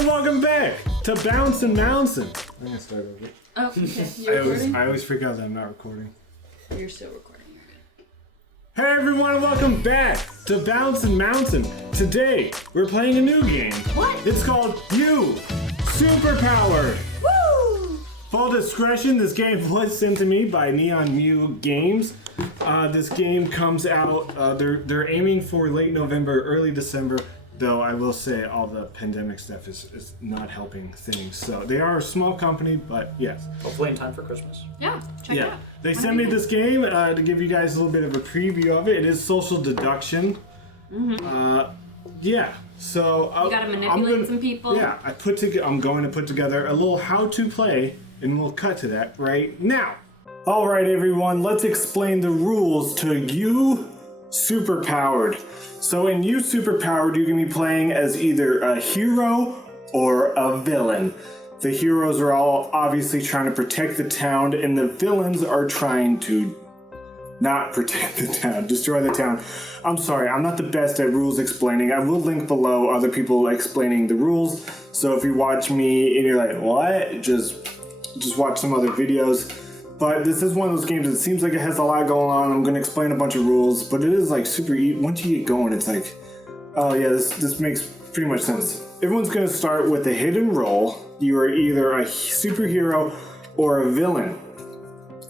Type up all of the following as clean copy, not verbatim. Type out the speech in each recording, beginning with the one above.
and welcome back to BouncinMouncin. I'm gonna start over. Oh, okay. You're recording? I always freak out that I'm not recording. You're still recording. Hey everyone and welcome back to BouncinMouncin. Today, we're playing a new game. What? It's called Superpowered. Woo! Full discretion, this game was sent to me by Neon Mew Games. This game comes out, they're aiming for late November, early December, though I will say all the pandemic stuff is not helping things. So they are a small company, but yes. Hopefully in time for Christmas. Yeah, check it out. They sent me this game to give you guys a little bit of a preview of it. It is social deduction. Mm-hmm. So you gotta manipulate some people. Yeah, I'm going to put together a little how to play, and we'll cut to that right now. All right, everyone, let's explain the rules to you Superpowered. So in you Superpowered, you can be playing as either a hero or a villain. The heroes are all obviously trying to protect the town, and the villains are trying to not protect the town, destroy the town. I'm sorry, I'm not the best at rules explaining. I will link below other people explaining the rules. So if you watch me and you're like, what? Just watch some other videos. But this is one of those games that seems like it has a lot going on. I'm going to explain a bunch of rules, but it is like super easy. Once you get going, it's like, oh yeah, this makes pretty much sense. Everyone's going to start with a hidden role. You are either a superhero or a villain.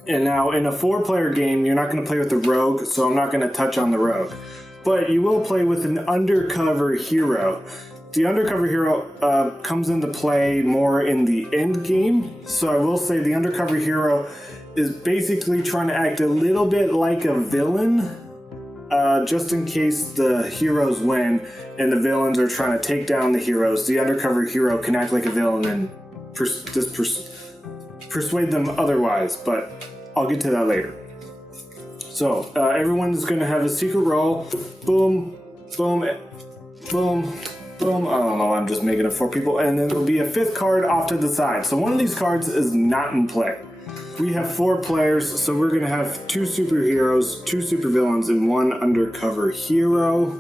And now in a 4-player game, you're not going to play with the rogue, so I'm not going to touch on the rogue. But you will play with an undercover hero. The undercover hero comes into play more in the end game. So I will say the undercover hero is basically trying to act a little bit like a villain, just in case the heroes win and the villains are trying to take down the heroes. The undercover hero can act like a villain and persuade them otherwise, but I'll get to that later. So everyone's going to have a secret role. Boom, boom, boom. Boom. I don't know, I'm just making it for people. And then there'll be a 5th card off to the side. So one of these cards is not in play. We have 4 players, so we're going to have 2 superheroes, 2 supervillains, and 1 undercover hero.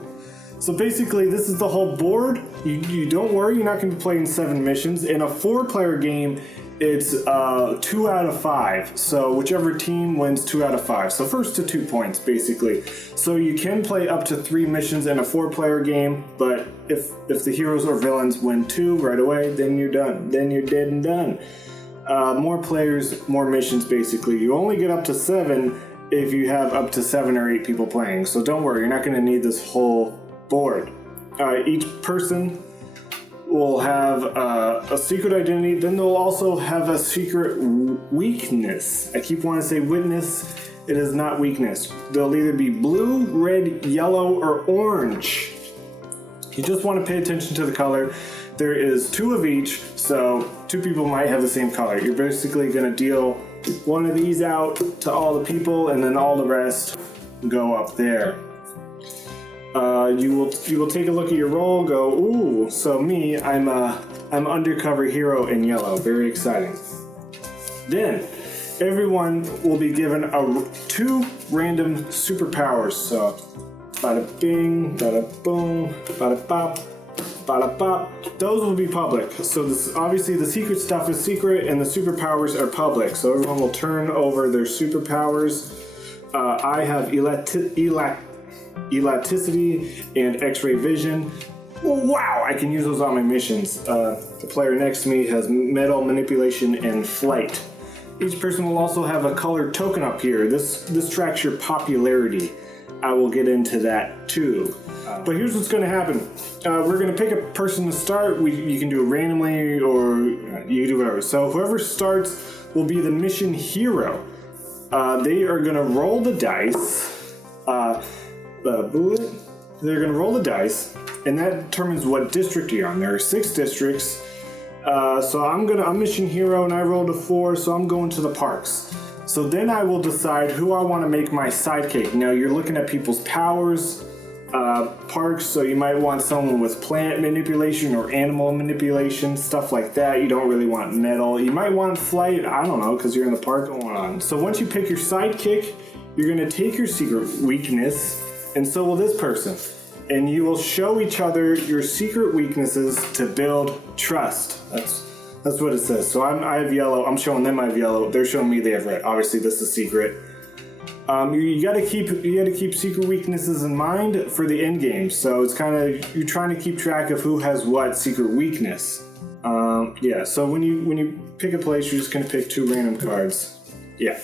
So basically, this is the whole board. You don't worry, you're not going to be playing 7 missions. In a 4-player game, it's 2 out of 5. So whichever team wins 2 out of 5. So first to 2 points, basically. So you can play up to 3 missions in a 4-player game, but if the heroes or villains win 2 right away, then you're done. Then you're dead and done. More players, more missions, basically. You only get up to 7 if you have up to 7 or 8 people playing. So don't worry, you're not going to need this whole board. Each person will have a secret identity. Then they'll also have a secret weakness. I keep wanting to say witness. It is not weakness. They'll either be blue, red, yellow, or orange. You just want to pay attention to the color. There is 2 of each, so 2 people might have the same color. You're basically going to deal one of these out to all the people, and then all the rest go up there. You will take a look at your roll, go, ooh, so me, I'm undercover hero in yellow. Very exciting. Then, everyone will be given 2 random superpowers. So, bada bing, bada boom, bada bop, bada bop. Those will be public. So obviously the secret stuff is secret and the superpowers are public. So everyone will turn over their superpowers. I have elasticity and X-ray vision. Wow, I can use those on my missions. The player next to me has metal manipulation and flight. Each person will also have a colored token up here. This tracks your popularity. I will get into that too. But here's what's going to happen. We're going to pick a person to start. You can do it randomly or you can do whatever. So whoever starts will be the mission hero. They are going to roll the dice. They're going to roll the dice, and that determines what district you're on. There are 6 districts. So I'm mission hero, and I rolled a 4, so I'm going to the parks. So then I will decide who I want to make my sidekick. Now you're looking at people's powers, parks, so you might want someone with plant manipulation or animal manipulation, stuff like that. You don't really want metal. You might want flight, I don't know, because you're in the park going on. So once you pick your sidekick, you're going to take your secret weakness, and so will this person. and you will show each other your secret weaknesses to build trust. That's what it says. So I have yellow. I'm showing them I have yellow. They're showing me they have red. Obviously, this is secret. You gotta keep secret weaknesses in mind for the end game. So it's kind of you're trying to keep track of who has what secret weakness. Yeah. So when you pick a place, you're just gonna pick 2 random cards. Yeah.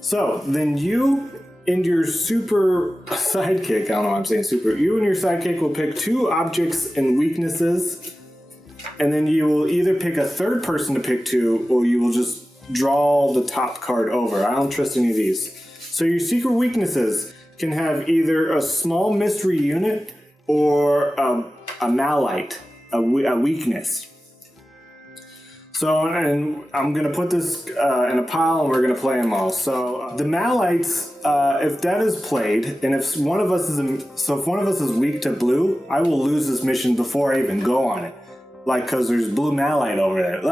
So then you and your super sidekick. I don't know why I'm saying super. You and your sidekick will pick 2 objects and weaknesses, and then you will either pick a third person to pick 2, or you will just draw the top card over. I don't trust any of these. So your secret weaknesses can have either a small mystery unit or a malite, a weakness. So, and I'm gonna put this in a pile, and we're gonna play them all. So the malites, if that is played, and if one of us is weak to blue, I will lose this mission before I even go on it. Like, cause there's blue malite over there.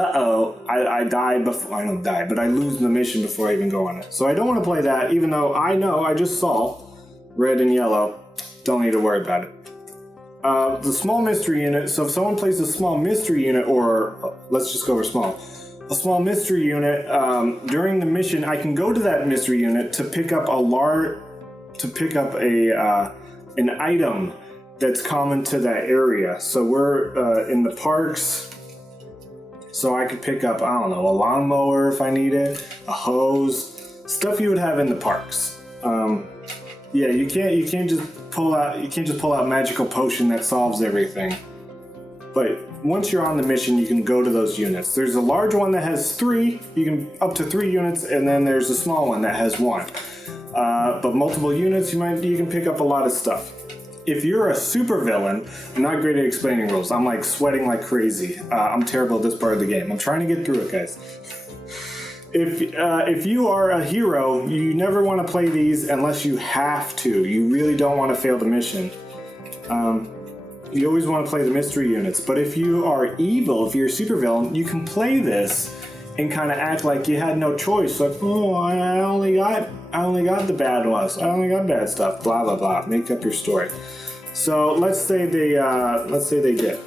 I die before, I don't die, but I lose the mission before I even go on it. So I don't want to play that, even though I know I just saw red and yellow. Don't need to worry about it. The small mystery unit. So if someone plays a small mystery unit, or let's just go over small. A small mystery unit, during the mission, I can go to that mystery unit to pick up an item that's common to that area. So we're in the parks, so I could pick up, I don't know, a lawnmower if I need it, a hose, stuff you would have in the parks. Yeah, you can't just pull out magical potion that solves everything. But once you're on the mission, you can go to those units. There's a large one that has 3, up to 3 units, and then there's a small one that has 1. But multiple units, you can pick up a lot of stuff. If you're a supervillain, I'm not great at explaining rules. I'm like sweating like crazy. I'm terrible at this part of the game. I'm trying to get through it, guys. If you are a hero, you never want to play these unless you have to. You really don't want to fail the mission. You always want to play the mystery units. But if you are evil, if you're a supervillain, you can play this and kind of act like you had no choice. Like, oh, I only got the bad ones. I only got bad stuff. Blah blah blah. Make up your story. So let's say they did,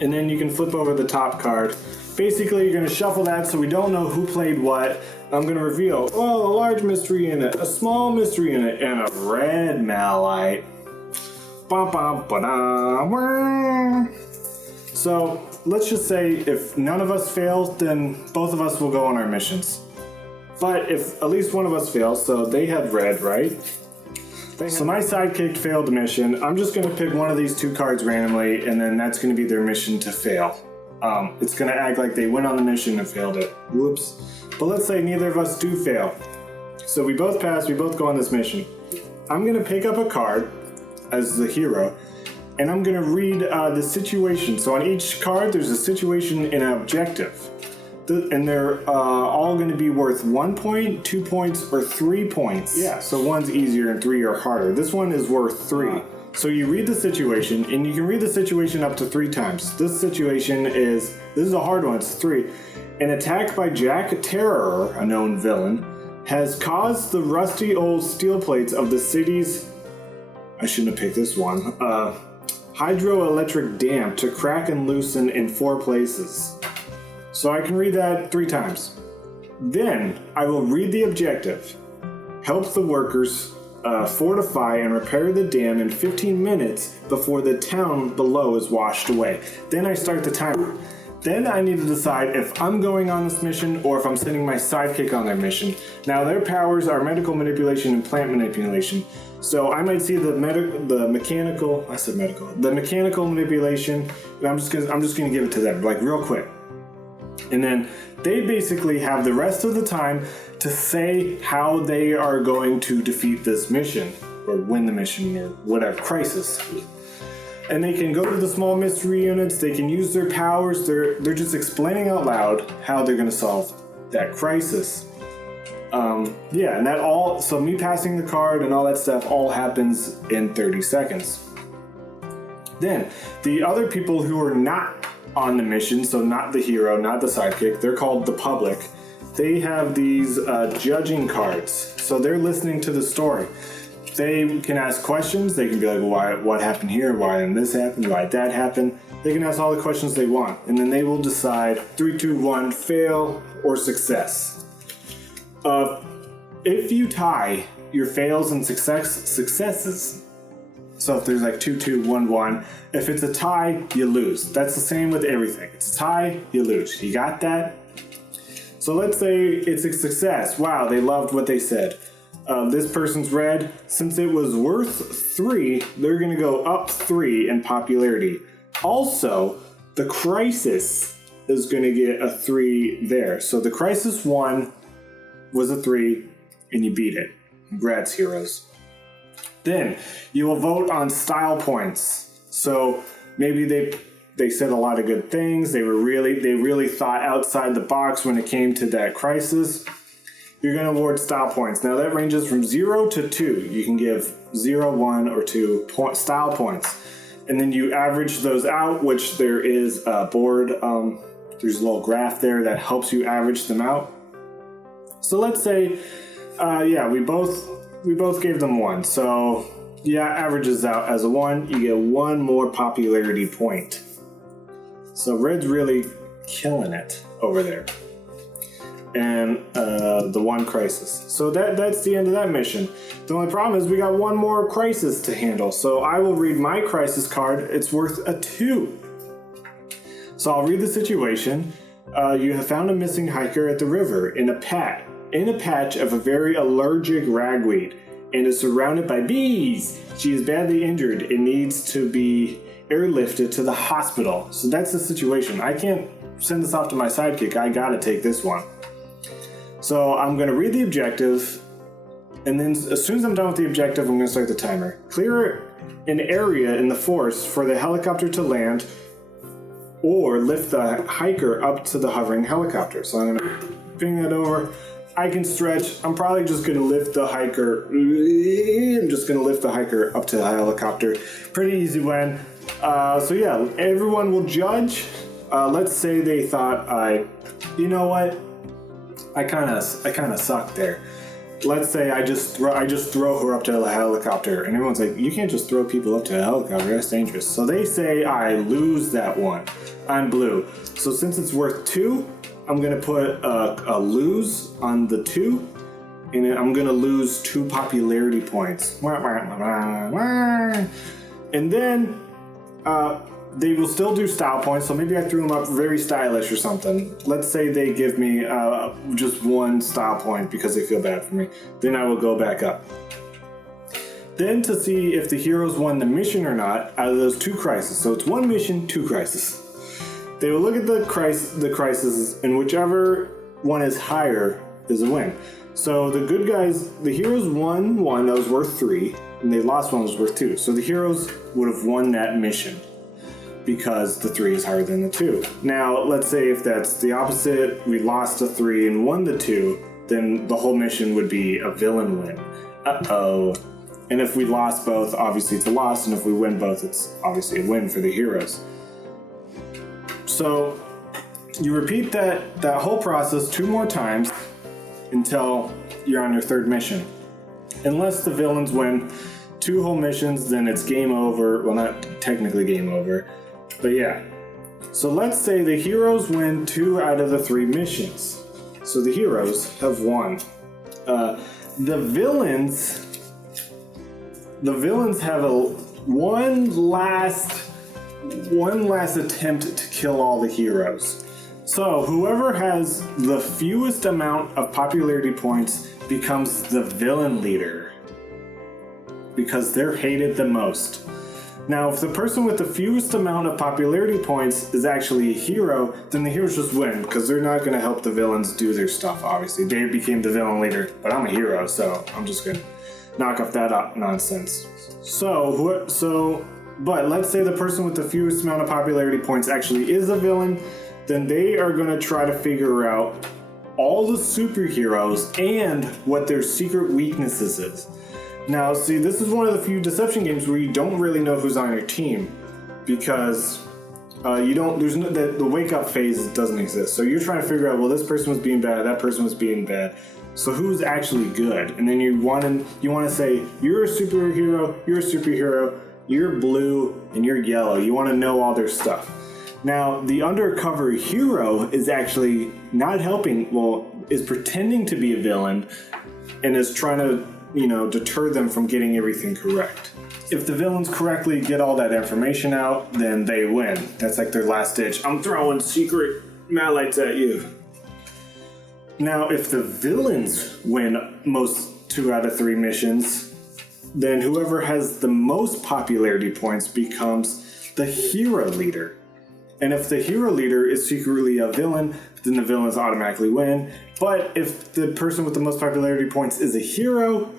and then you can flip over the top card. Basically, you're gonna shuffle that so we don't know who played what. I'm gonna reveal, a large mystery unit, a small mystery unit, and a red malite. So let's just say if none of us fails, then both of us will go on our missions. But if at least one of us fails, so they had red, right? So my sidekick failed the mission. I'm just gonna pick one of these 2 cards randomly, and then that's gonna be their mission to fail. It's gonna act like they went on the mission and failed it. Whoops. But let's say neither of us do fail. So we both pass, we both go on this mission. I'm gonna pick up a card as the hero, and I'm gonna read the situation. So on each card, there's a situation and an objective. And they're all going to be worth 1 point, 2 points, or 3 points. Yeah, so one's easier and 3 are harder. This one is worth 3. So you read the situation, and you can read the situation up to 3 times. This situation this is a hard one, it's 3. An attack by Jack Terror, a known villain, has caused the rusty old steel plates of the city's, I shouldn't have picked this one, hydroelectric dam to crack and loosen in 4 places. So I can read that 3 times. Then I will read the objective. Help the workers fortify and repair the dam in 15 minutes before the town below is washed away. Then I start the timer. Then I need to decide if I'm going on this mission or if I'm sending my sidekick on their mission. Now their powers are medical manipulation and plant manipulation. So I might see the mechanical manipulation, and I'm just gonna give it to them, like real quick. And then they basically have the rest of the time to say how they are going to defeat this mission or win the mission or whatever crisis. And they can go to the small mystery units, they can use their powers, they're just explaining out loud how they're going to solve that crisis. Yeah, and that all, so me passing the card and all that stuff all happens in 30 seconds. Then the other people who are not on the mission, so not the hero, not the sidekick, they're called the public. They have these judging cards, so they're listening to the story. they can ask questions. They can be like, why? What happened here? Why didn't this happen? Why did that happen? They can ask all the questions they want, and then they will decide 3, 2, 1, fail or success. If you tie your fails and successes, so if there's like 2, 2, 1, 1, if it's a tie, you lose. That's the same with everything. It's a tie, you lose. You got that? So let's say it's a success. Wow, they loved what they said. This person's red. Since it was worth 3, they're going to go up 3 in popularity. Also, the crisis is going to get a 3 there. So the crisis 1 was a 3, and you beat it. Congrats, heroes. Then you will vote on style points. So maybe they said a lot of good things. They really thought outside the box when it came to that crisis. You're going to award style points. Now that ranges from 0 to 2. You can give 0, 1, or 2 style points. And then you average those out, which there is a board. There's a little graph there that helps you average them out. So let's say, we both gave them 1. So averages out as a 1. You get 1 more popularity point. So red's really killing it over there. And the 1 crisis. So that's the end of that mission. The only problem is we got 1 more crisis to handle. So I will read my crisis card. It's worth a 2. So I'll read the situation. You have found a missing hiker at the river in a patch of a very allergic ragweed and is surrounded by bees. She is badly injured and needs to be airlifted to the hospital. So that's the situation. I can't send this off to my sidekick. I gotta take this one. So I'm going to read the objective, and then as soon as I'm done with the objective, I'm going to start the timer. Clear an area in the forest for the helicopter to land, or lift the hiker up to the hovering helicopter. So I'm going to ping that over. I can stretch. I'm probably just going to lift the hiker. I'm just going to lift the hiker up to the helicopter. Pretty easy win. Everyone will judge. Let's say they thought you know what? I kind of sucked there. Let's say I just throw her up to the helicopter, and everyone's like, you can't just throw people up to a helicopter, that's dangerous. So they say I lose that one. I'm blue. So since it's worth 2, I'm gonna put a lose on the 2, and then I'm gonna lose 2 popularity points. And then they will still do style points, so maybe I threw them up very stylish or something. Let's say they give me just 1 style point because they feel bad for me. Then I will go back up. Then to see if the heroes won the mission or not out of those 2 crises. So it's 1 mission, 2 crises. They will look at the crises, and whichever one is higher is a win. So the good guys, the heroes won 1 that was worth 3, and they lost 1 that was worth 2. So the heroes would have won that mission, because the 3 is higher than the 2. Now, let's say if that's the opposite, we lost a 3 and won the 2, then the whole mission would be a villain win. Uh-oh. And if we lost both, obviously it's a loss, and if we win both, it's obviously a win for the heroes. So, you repeat that whole process 2 more times until you're on your 3rd mission. Unless the villains win 2 whole missions, then it's game over. Well, not technically game over. But yeah, so let's say the heroes win 2 out of the 3 missions. So the heroes have won. The villains have one last attempt to kill all the heroes. So whoever has the fewest amount of popularity points becomes the villain leader, because they're hated the most. Now, if the person with the fewest amount of popularity points is actually a hero, then the heroes just win, because they're not going to help the villains do their stuff, obviously. They became the villain leader, but I'm a hero, so I'm just going to knock off that nonsense. But let's say the person with the fewest amount of popularity points actually is a villain, then they are going to try to figure out all the superheroes and what their secret weaknesses is. Now, see, this is one of the few deception games where you don't really know who's on your team, because the wake up phase doesn't exist. So you're trying to figure out, well, this person was being bad, that person was being bad. So who's actually good? And then you want to say you're a superhero, you're blue, and you're yellow. You want to know all their stuff. Now, the undercover hero is actually not helping, is pretending to be a villain and is trying to, deter them from getting everything correct. If the villains correctly get all that information out, then they win. That's like their last ditch. I'm throwing secret malites at you. Now, if the villains win most 2 out of 3 missions, then whoever has the most popularity points becomes the hero leader. And if the hero leader is secretly a villain, then the villains automatically win. But if the person with the most popularity points is a hero,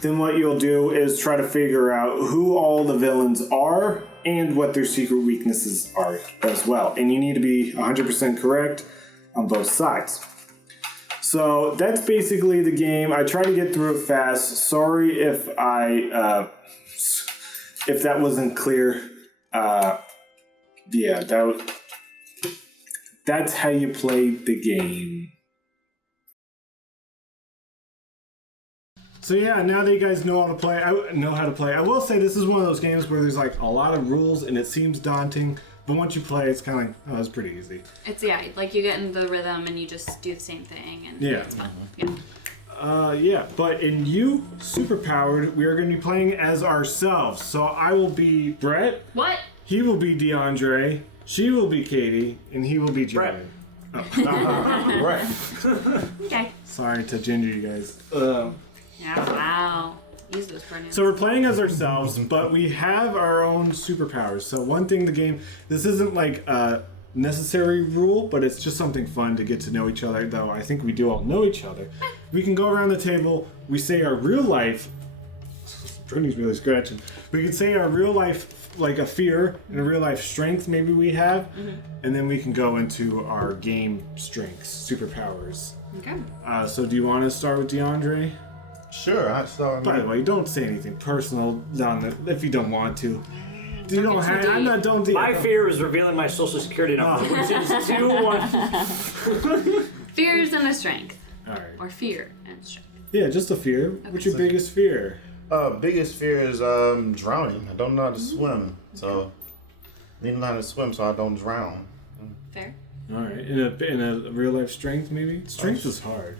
then what you'll do is try to figure out who all the villains are and what their secret weaknesses are as well. And you need to be 100% correct on both sides. So that's basically the game. I try to get through it fast. Sorry if if that wasn't clear. That's how you play the game. So yeah, now that you guys know how to play, I will say this is one of those games where there's like a lot of rules and it seems daunting, but once you play, it's kind of like, oh, it's pretty easy. It's like you get into the rhythm and you just do the same thing, and it's fun. But in Superpowered, we are going to be playing as ourselves. So I will be Brett. What? He will be DeAndre. She will be Katie, and he will be Jared. Right. Okay. Sorry to ginger you guys. Wow. Use those pronouns. So we're playing as ourselves, but we have our own superpowers. So one thing, this isn't like a necessary rule, but it's just something fun to get to know each other, though I think we do all know each other. We can go around the table, we say our real life, Brittany's really scratching. We can say our real life, like a fear and a real life strength maybe we have, and then we can go into our game strengths, superpowers. Okay. So do you want to start with DeAndre? Sure, I start. By the way, don't say anything personal if you don't want to. You don't have. I'm not. Don't. My fear is revealing my social security number, which is 2-1. Fears and a strength. All right. Or fear and strength. Yeah, just a fear. Okay. What's your biggest fear? Biggest fear is drowning. I don't know how to swim, so I need to learn how to swim so I don't drown. Fair. All right. In a real life strength, maybe. Strength is hard.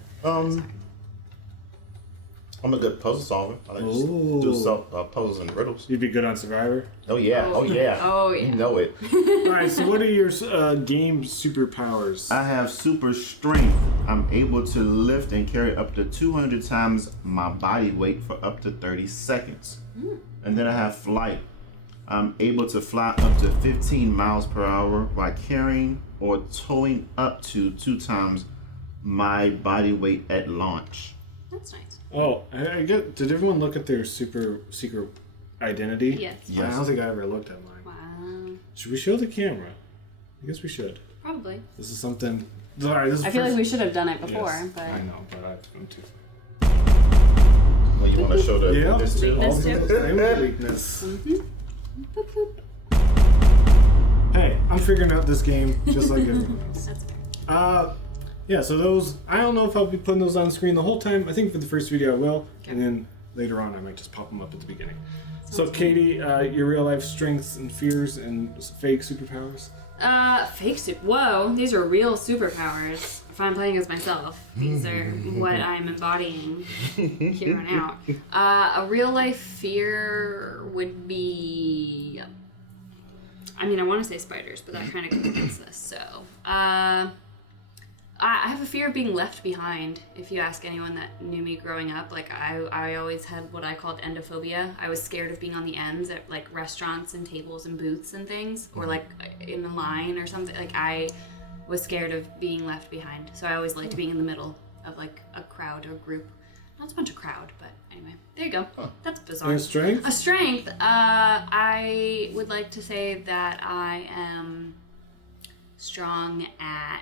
I'm a good puzzle solver. I like to do puzzles and riddles. You'd be good on Survivor. Oh yeah. Oh yeah. Oh yeah. You know it. All right. So what are your game superpowers? I have super strength. I'm able to lift and carry up to 200 times my body weight for up to 30 seconds. And then I have flight. I'm able to fly up to 15 miles per hour by carrying or towing up to 2 times my body weight at launch. That's nice. Oh, I get. Did everyone look at their super secret identity? Yes. I don't think I ever looked at mine. Wow. Should we show the camera? I guess we should. Probably. This is something. All right, I feel like we should have done it before, Yes, but I know, but I'm too. Well, you want to show the weakness too? Weakness too. Same weakness. Hey, I'm figuring out this game just like everyone else. That's fair. Yeah, so those, I don't know if I'll be putting those on screen the whole time. I think for the first video I will, and then later on I might just pop them up at the beginning. So Katie, your real life strengths and fears and fake superpowers? Whoa, these are real superpowers. If I'm playing as myself, these are what I'm embodying here on out. A real life fear would be, I want to say spiders, but that kind of goes against this, so. I have a fear of being left behind. If you ask anyone that knew me growing up, like I always had what I called endophobia. I was scared of being on the ends at like restaurants and tables and booths and things, or like in the line or something. Like I was scared of being left behind. So I always liked being in the middle of like a crowd or group. Not so much a crowd, but anyway, there you go. That's bizarre. And strength? A strength. I would like to say that I am strong at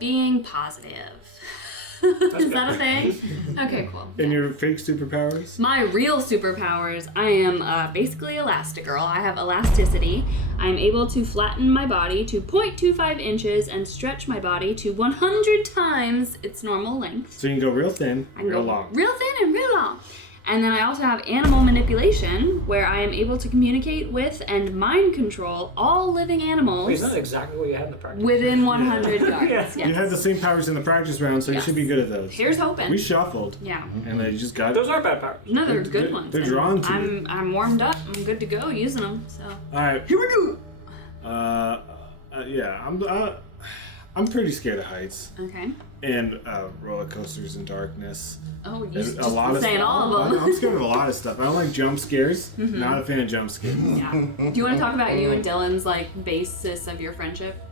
being positive. Is that a thing? Okay, cool. And your fake superpowers? My real superpowers, I am basically Elastigirl. I have elasticity. I am able to flatten my body to 0.25 inches and stretch my body to 100 times its normal length. So you can go real thin, I can real go long. real thin and real long. And then I also have animal manipulation, where I am able to communicate with and mind control all living animals Wait, isn't that exactly what you had in the practice? within 100 yards. Yeah. You had the same powers in the practice round, so you Yes. should be good at those. Here's hoping. We shuffled, Yeah. and then you just got. Those aren't bad powers. No, they're good ones. they're and drawn to you. I'm warmed up. I'm good to go using them. So All right, here we go. yeah, I'm pretty scared of heights Okay. and roller coasters and darkness. Oh, you There's just a lot of saying stuff. all of them. I'm scared of a lot of stuff. I don't like jump scares. Not a fan of jump scares. Yeah. Do you want to talk about you and Dylan's like basis of your friendship?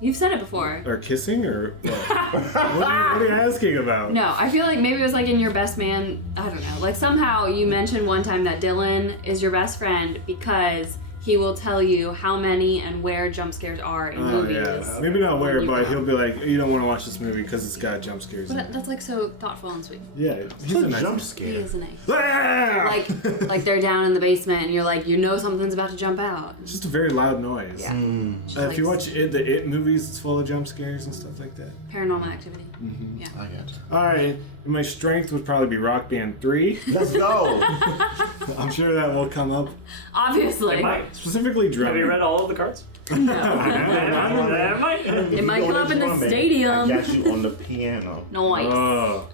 You've said it before. Or kissing, or what? what are you asking about? No, I feel like maybe it was like in your best man. I don't know. Like somehow you mentioned one time that Dylan is your best friend because he will tell you how many and where jump scares are in Oh movies. yeah, maybe not where, You but go. he'll be like, you don't want to watch this movie because it's got jump scares. in But it. that's like so thoughtful and sweet. Yeah, he's a nice jump guy. He scare. is nice. Ah! Like they're down in the basement and you're like, you know something's about to jump out. It's just a very loud noise. Yeah. Just If you like watch the It movies, it's full of jump scares and stuff like that. Paranormal Activity. Mm-hmm. Yeah. I got you. All right, my strength would probably be Rock Band 3. Let's go. I'm sure that will come up. Obviously. It might. Specifically Have drumming. you read all of the cards? No. It might. It might come up in the Drumming, stadium. I got you on the piano. Nice. Oh.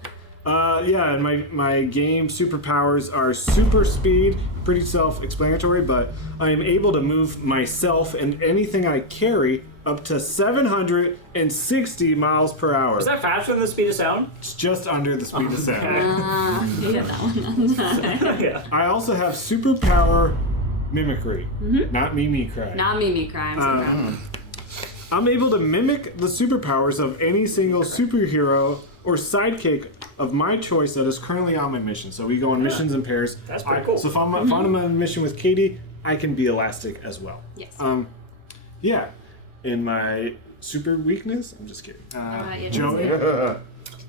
Yeah, and my game superpowers are super speed, pretty self-explanatory, but I am able to move myself and anything I carry up to 760 miles per hour. Is that faster than the speed of sound? It's just under the speed of sound. You get that one. Yeah. I also have superpower mimicry, not Mimi cry. Not Mimi cry. I'm so proud. I'm able to mimic the superpowers of any single superhero or sidekick of my choice that is currently on my mission. So we go on missions in pairs. That's pretty cool. So if I'm on a mission with Katie, I can be elastic as well. Yes. Yeah. In my super weakness, I'm just kidding. yeah, Joey.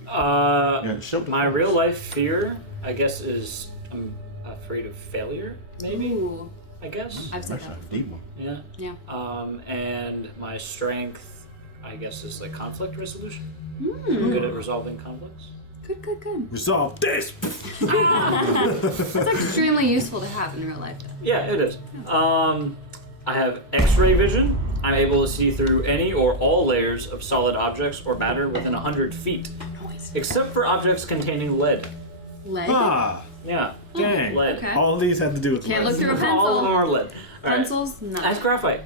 Yeah, show My real life fear, I guess, is I'm afraid of failure. Maybe. Ooh, I guess. I've said that before. Yeah. Yeah. And my strength, I guess, is like conflict resolution. I'm good at resolving conflicts. Good, good, good. Resolve this. That's extremely useful to have in real life. Though. Yeah, it is. I have X-ray vision. I'm able to see through any or all layers of solid objects or matter within 100 feet, Nice. except for objects containing lead. Leg. Ah, Yeah, dang. lead. Okay. All of these have to do with Can't lead. look through a All of them pencil. are lead. All right. Pencils? No. That's graphite.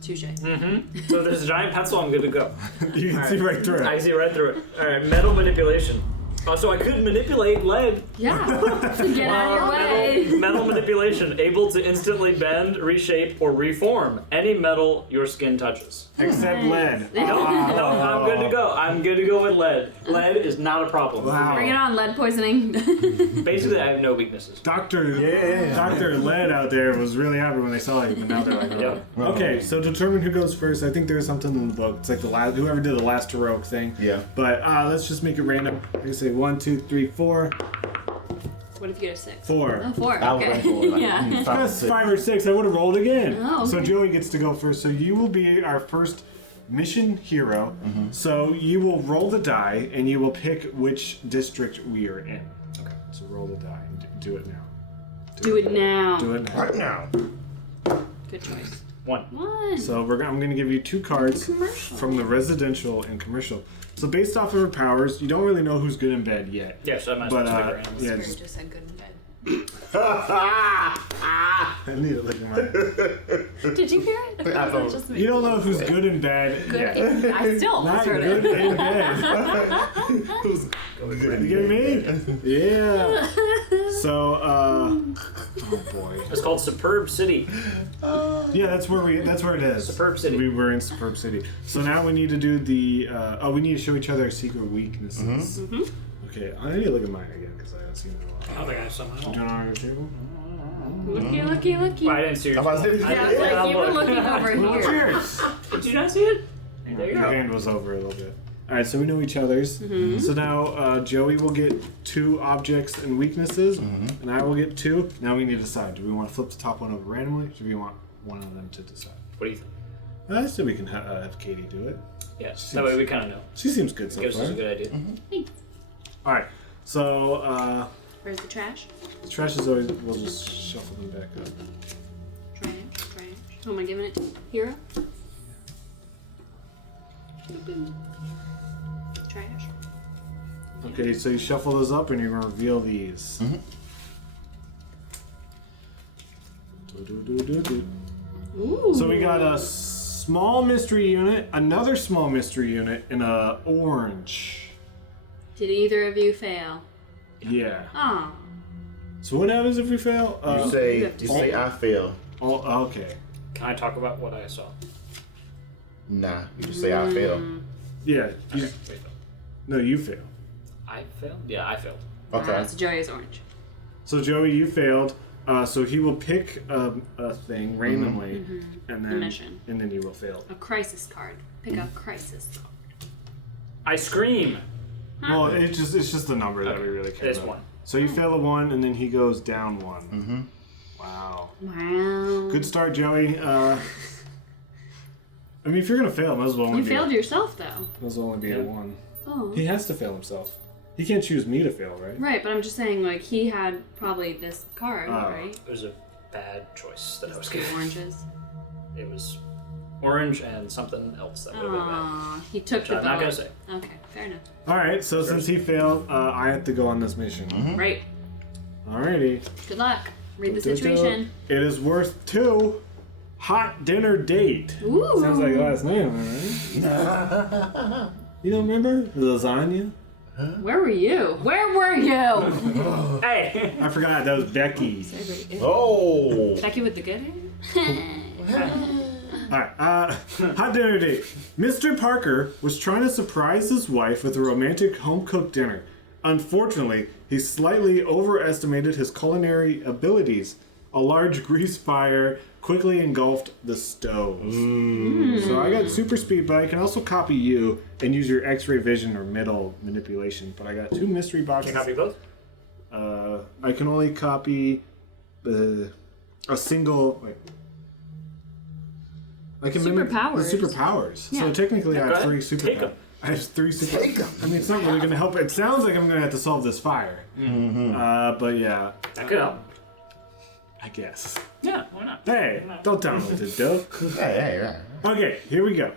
Touche. So there's a giant pencil. I'm good to go. You can All see right. right through I it. see right through it. All right, metal manipulation. So I could manipulate lead. Yeah. To get out of your way. Metal manipulation, able to instantly bend, reshape, or reform any metal your skin touches. Except lead. No, I'm good to go. I'm good to go with lead. Lead is not a problem. Wow. Bring it on, lead poisoning. Basically, I have no weaknesses. Dr. Lead out there was really happy when they saw you, but now they're like, Yep. Okay, so determine who goes first. I think there's something in the book. It's like the last, whoever did the last heroic thing. Yeah. But let's just make it random. I say 1, 2, 3, 4. What if you get a 6? 4. Oh, 4. I was Okay. going for like, Yeah. That's 5 or 6. I would have rolled again. Oh, So okay. Joey gets to go first. So you will be our first mission hero. So you will roll the die, and you will pick which district we are in. Okay. So roll the die and do it now. Do it now. Do it now. right now. Good choice. 1. 1. So I'm going to give you 2 cards Commercial. from the residential and commercial. So based off of her powers, you don't really know who's good in bed yet. Yeah, so I might as But well take it random. yeah, Spirit just just said good in bed. I need to look at mine. Did you hear it? Or was don't. it just me? You don't know who's good in bed Good. yet. I still almost Not heard good it. in bed. You get me? Yeah. So oh boy. It's called Superb City. Yeah, that's where it is. Superb City. We were in Superb City. So now we need to do the we need to show each other our secret weaknesses. Okay, I need to look at mine again because I haven't seen it in a I while. don't think I have some. Do you on your table? Looky, looky, looky. Well, I didn't see yours. I'm about to say- Yeah, it's like you were looking over What's here. yours? Did you not see it? There you Your go. hand was over a little bit. Alright, so we know each other's. So now Joey will get 2 objects and weaknesses, and I will get 2. Now we need to decide. Do we want to flip the top one over randomly, or do we want one of them to decide? What do you think? I said we can have Katie do it. Yeah, that way we kind of know. She seems good so Gives far. us a good idea. Thanks. Alright, so Where's the trash? the trash is always, we'll just shuffle them back up. Trash. Who am I giving it to? Hero? Boom. Trash. Okay, so you shuffle those up and you're going to reveal these. Ooh. So we got a small mystery unit, another small mystery unit, and a orange. Did either of you fail? Yeah. Oh. So what happens if we fail? You say have to I fail. Oh, okay. Can I talk about what I saw? Nah, you just say I fail. Yeah. You, Okay, wait, no, you fail. I failed? Yeah, I failed. Okay. So Joey is orange. So Joey, you failed. So he will pick a thing randomly, and then mission. and then you will fail. A crisis card. Pick a crisis card. I scream. Well, it's just the number that we really care This about. one. So you fail a 1, and then he goes down 1. Wow. Wow. Good start, Joey. I mean, if you're gonna fail, might as well only You be failed yourself though. might as well only be a 1. Oh. He has to fail himself. He can't choose me to fail, right? Right, but I'm just saying, like, he had probably this card, Oh. right? It was a bad choice that I was Two given. oranges. It was orange and something else that would have been bad. Aw, he took Which the I'm not bullet. gonna say. Okay, fair enough. All right. So since he failed, I have to go on this mission. Right. Alrighty. Good luck. Read the Do-do-do. situation. It is worth 2. Hot dinner date. Ooh. Sounds like last name, right? You don't remember lasagna? Where were you? Where were you? Hey! I forgot that was Becky. Oh! Becky with the good hair? Alright, hot dinner date. Mr. Parker was trying to surprise his wife with a romantic home-cooked dinner. Unfortunately, he slightly overestimated his culinary abilities. A large grease fire quickly engulfed the stove. So I got super speed, but I can also copy you and use your X-ray vision or middle manipulation. But I got 2 mystery boxes. Can I copy both? I can only copy a single. Wait. I can mimic the Superpowers. superpowers. Yeah. So technically, I Go have ahead. 3 Take 'em. superpowers. I have 3 superpowers. I mean, it's not really going to help. It sounds like I'm going to have to solve this fire. But yeah, That could help. I guess. Yeah, why not? Hey, don't tell me what to do. Hey, right. Okay, here we go.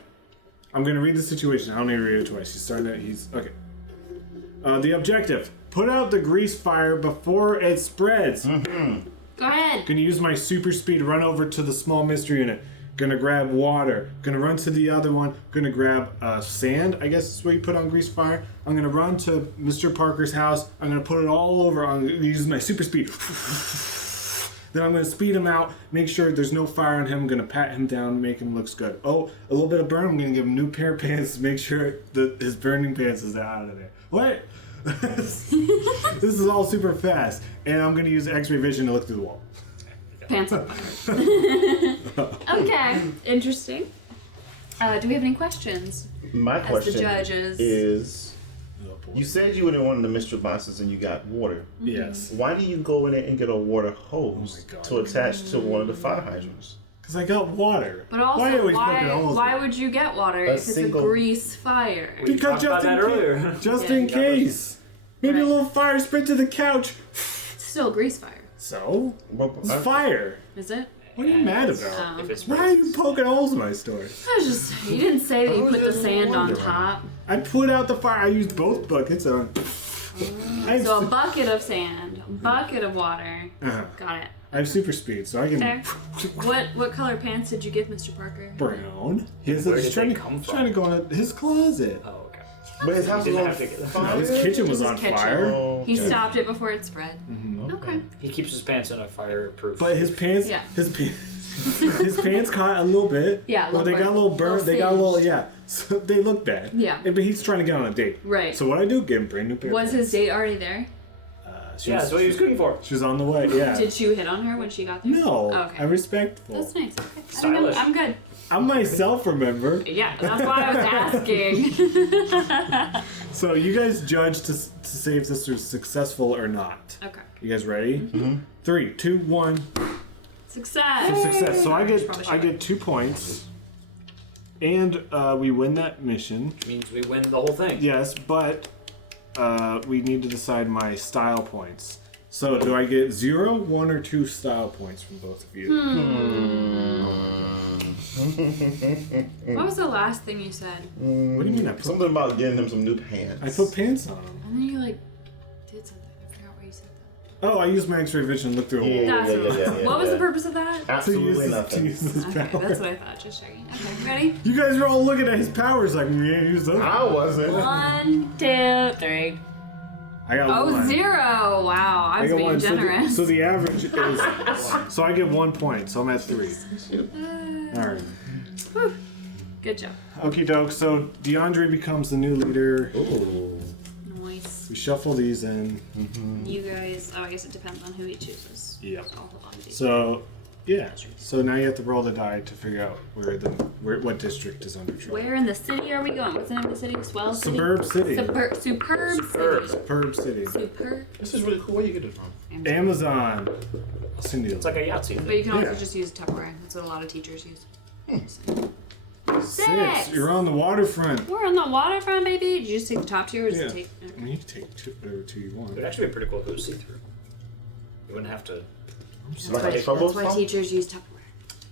I'm gonna read the situation. I don't need to read it twice. He's starting to. Okay. The objective: put out the grease fire before it spreads. Go ahead. Gonna use my super speed. Run over to the small mystery unit. Gonna grab water. Gonna run to the other one. Gonna grab sand. I guess is what you put on grease fire. I'm gonna run to Mr. Parker's house. I'm gonna put it all over. I'm gonna use my super speed. Then I'm going to speed him out, make sure there's no fire on him. I'm going to pat him down, make him look good. Oh, a little bit of burn. I'm going to give him a new pair of pants to make sure that his burning pants is out of there. What? This is all super fast. And I'm going to use X-ray vision to look through the wall. Pants on fire. Okay, interesting. Do we have any questions? My As question the judges. is, you said you were in one of the mystery boxes and you got water. Yes. Why do you go in there and get a water hose God. to attach to one of the fire hydrants? Because I got water. But also, Why are we poking holes why in it? would you get water if it's single- a grease fire? We Because talked about that earlier. Just Yeah. in case. Maybe a Right. little fire spread to the couch. It's still a grease fire, So? Well, It's fire. is it? What are you mad about? If it's Why are you poking holes in my story? I was just, you didn't say that you put the sand on top. I put out the fire. I used both buckets on. I have, So a bucket of sand, a bucket of water. uh-huh. Got it. I have super speed, so I can. Fair. What color pants did you give Mr. Parker? Brown. He's Where did he's trying they to come trying to go into his closet. Oh, okay. but his house was didn't on have to get- fire. His kitchen was His on kitchen. fire, Oh, He okay. stopped it before it spread. Mm-hmm. Okay. He keeps his pants in a fireproof. but his pants, Yeah. his pants caught a little bit. Yeah, a Well, little they got a little burnt, burnt. little They got a little, singed. yeah. So they look bad. Yeah. But he's trying to get on a date. Right. So what I do? Give him brand new pair. of Was pants. his date already there? She yeah, was, that's what he was cooking for. she was on the way. Yeah. Did you hit on her when she got there? No. Oh, okay. I'm respectful. That's nice. Okay. Stylish. I'm good. I myself remember. Yeah, that's why I was asking. So you guys judge to say if this was successful or not. Okay. You guys ready? Mm-hmm. 3, 2, 1. Success. Success. So I get 2 points, and we win that mission. Which means we win the whole thing. Yes, but we need to decide my style points. So do I get 0, 1, or 2 style points from both of you? What was the last thing you said? What do you mean? Something about getting him some new pants. I put pants on him. And then you did something. I forgot what you said. Oh, I used my X-ray vision to look through a wall. That's what was the purpose of that? Absolutely To nothing. use this Okay, power. that's what I thought. Just checking. Okay, ready? You guys are all looking at his powers like, we ain't use those. I wasn't. 1, 2, 3. I got Oh, 1. 0! Wow, I I was got being 1. generous. So the average is. So I get 1 point, so I'm at 3. Alright. Whew. Good job. Okie doke, so DeAndre becomes the new leader. Ooh. Nice. We shuffle these in. You guys, I guess it depends on who he chooses. Yeah. So I'll hold on to these. So, yeah. So now you have to roll the die to figure out what district is under trouble. Where in the city are we going? What's the name of the city? Swell City? Suburb City. Superb City. Superb City. Superb. This is really cool. Where you get it from? Amazon. I'll send you It's like a Yahtzee But thing. you can also Yeah. just use Tupperware. That's what a lot of teachers use. 6. You're on the waterfront. We're on the waterfront, baby. Did you just take the top 2 or just Yeah. take... I mean, you can take whatever 2 you want. It would actually be pretty cool if it was see-through. You wouldn't have to. Like a trouble That's why teachers use Tupperware.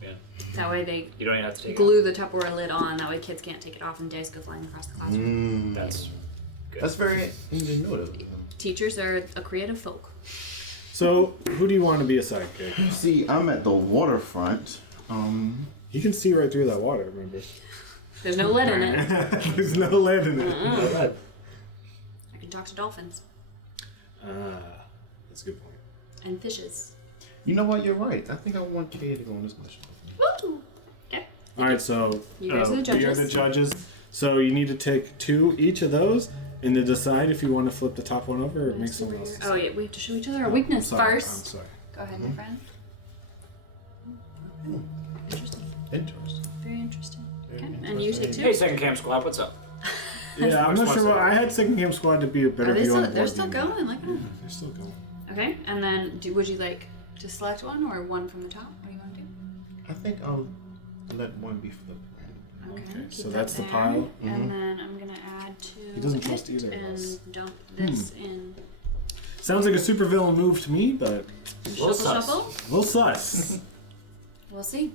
Yeah. That way they You don't even have to take glue the Tupperware lid on. That way kids can't take it off and dice go flying across the classroom. it. That's good. That's very ingenuitive. Teachers are a creative folk. So, who do you want to be a sidekick? See, I'm at the waterfront. You can see right through that water, remember? There's no lid in it. There's no lead in it. I can talk to dolphins That's a good point. and fishes. You know what? You're right. I think I want Kay to go on this mission. Woo! Okay. Alright, so You guys are the we are judges. the judges. So you need to take 2 each of those and then decide if you want to flip the top one over or make someone else decide. Oh, yeah, we have to show each other our weakness I'm sorry, first. I'm sorry. Go ahead, my friend. Interesting. Interesting. Very interesting. Okay. And you take 2. Hey, second cam squad, what's up? Yeah, I'm not Which sure. one's I had Second Camp Squad to be a better Are they view on still, the they're board still than me. going? Like, Yeah, they're still going. okay. And then would you like to select one or one from the top? What do you want to do? I think I'll let one be flipped. Okay, Okay, keep so that that's the there. pile. And then I'm gonna add 2. He doesn't trust it either of and us. dump this in. Sounds like a supervillain move to me, but Shuffle, sus. shuffle. a little sus. We'll see.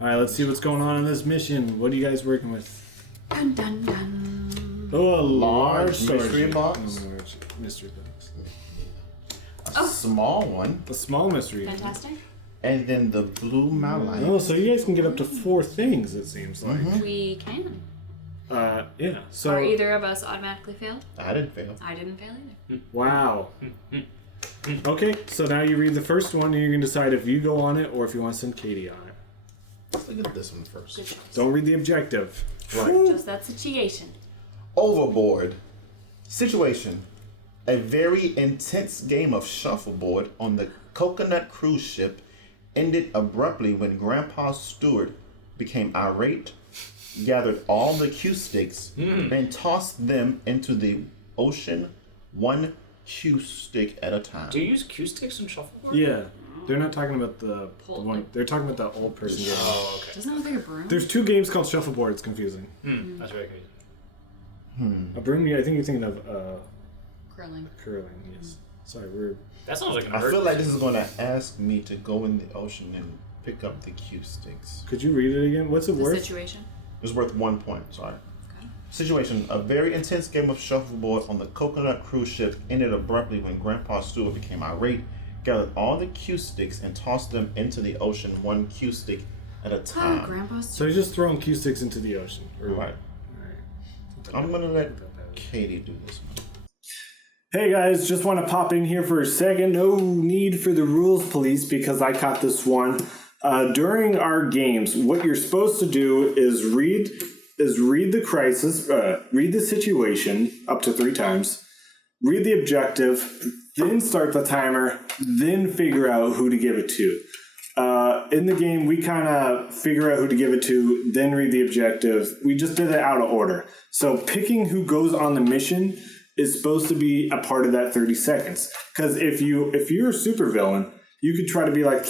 All right, let's see what's going on in this mission. What are you guys working with? Dun dun dun. Oh, a large mystery storage box? unit. Oh, large mystery box. A small one, A small mystery. unit. Fantastic. and then the blue malite. Oh, so you guys can get up to 4 things. It seems like. We can. Yeah. So Are either of us automatically failed? I didn't fail. I didn't fail either. wow. Okay, so now you read the first one, and you can decide if you go on it or if you want to send Katie on it. Let's look at this one first. Good choice. Don't read the objective. Right. Just that situation. Overboard. Situation. A very intense game of shuffleboard on the Coconut cruise ship ended abruptly when Grandpa Stewart became irate, gathered all the cue sticks, and tossed them into the ocean, one cue stick at a time. Do you use cue sticks and shuffleboard? Yeah, they're not talking about the Pull, one. like- They're talking about the old person game. Oh, okay. Doesn't it look like a broom? There's 2 games called shuffleboard. It's confusing. That's very good. A broom. Yeah, I think you're thinking of Curling. curling. Yes. Sorry, we're. That sounds like an I feel emergency. like this is going to ask me to go in the ocean and pick up the cue sticks. Could you read it again? What's it The worth? situation. It's worth 1 point, sorry. Okay. Situation. A very intense game of shuffleboard on the Coconut cruise ship ended abruptly when Grandpa Stewart became irate, gathered all the cue sticks, and tossed them into the ocean, one cue stick at a Oh, time. Grandpa's. So you're just throwing cue sticks into the ocean. Or Right. Alright. I'm going to let Katie do this one. Hey guys, just want to pop in here for a second. No need for the rules police because I caught this one. During our games, what you're supposed to do is read the crisis, read the situation up to 3 times, read the objective, then start the timer, then figure out who to give it to. In the game, we kind of figure out who to give it to, then read the objective. We just did it out of order. So picking who goes on the mission is supposed to be a part of that 30 seconds. Because if you're a supervillain, you could try to be like,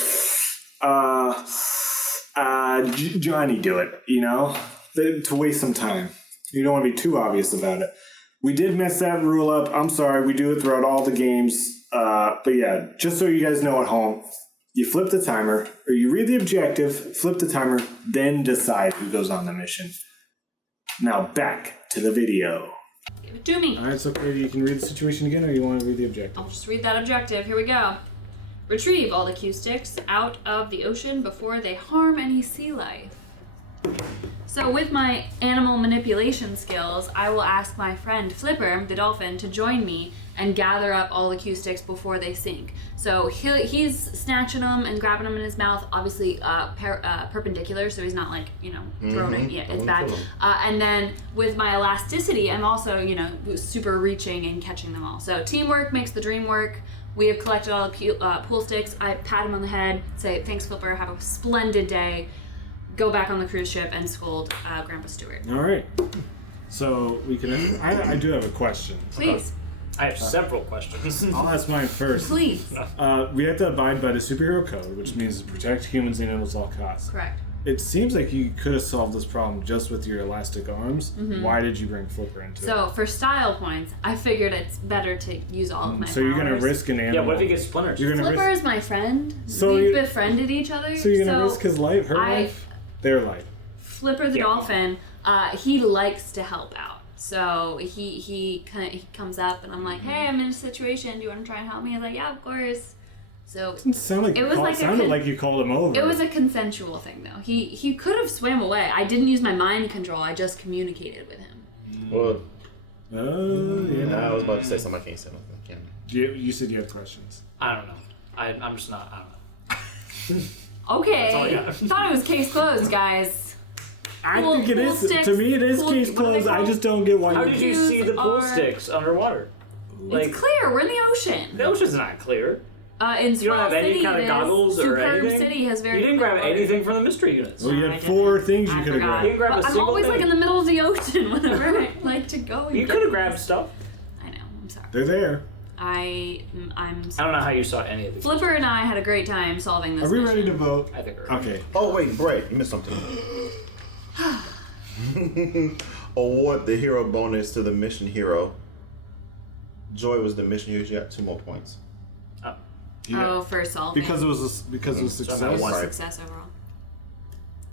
Johnny, do it, to waste some time. You don't want to be too obvious about it. We did mess that rule up. I'm sorry. We do it throughout all the games. But yeah, just so you guys know at home, you flip the timer, or you read the objective, flip the timer, then decide who goes on the mission. Now back to the video. Give it to me. All right, so Katie, you can read the situation again, or you want to read the objective? I'll just read that objective. Here we go. Retrieve all the Q sticks out of the ocean before they harm any sea life. So with my animal manipulation skills, I will ask my friend Flipper, the dolphin, to join me and gather up all the Q sticks before they sink. So he's snatching them and grabbing them in his mouth, obviously perpendicular, so he's not like, throwing it. Yeah, it's bad. And then with my elasticity, I'm also, super reaching and catching them all. So teamwork makes the dream work. We have collected all the pool sticks. I pat him on the head, say, thanks, Flipper, have a splendid day. Go back on the cruise ship and scold Grandpa Stewart. All right. So we can. I do have a question. Please. I have several questions. I'll ask mine first. Please. We have to abide by the superhero code, which means to protect humans and animals at all costs. Correct. It seems like you could have solved this problem just with your elastic arms. Mm-hmm. Why did you bring Flipper into it? So for style points, I figured it's better to use all of my So you're going to powers. risk an animal. Yeah, what if he gets splinters? Flipper is my friend. So We've befriended each other. So you're going to risk his life, her life, their life. Flipper the dolphin, he likes to help out. So he comes up and I'm like, hey, I'm in a situation. Do you want to try and help me? He's like, yeah, of course. So It sounded like you called him over. It was a consensual thing, though. He could have swam away. I didn't use my mind control. I just communicated with him. Well, yeah. I was about to say something. I can't say nothing. You said you had questions. I don't know. I'm just not. I don't know. Okay. Thought it was case closed, guys. I think it is. To me, it is case closed. I just don't get why. How did you see the pool sticks underwater? It's clear. We're in the ocean. The ocean's not clear. In you don't have any City, kind of goggles or Superb anything? City has very You didn't clear grab water. anything from the mystery units. Well, you I had didn't. 4 things you I could have forgot. grabbed. You didn't grab a I'm single always thing. like in the middle of the ocean whenever I like to go. And You get could have things. grabbed stuff. I know. I'm sorry. They're there. I'm I don't know how you saw any of these. Flipper and I had a great time solving this. Are we mission. ready to vote? I think we're Okay. Oh wait, Brett, you missed something. Award the hero bonus to the mission hero. Joy was the mission hero. You got 2 more points. Oh, for solving. Because it was success. I won. Right. Success overall.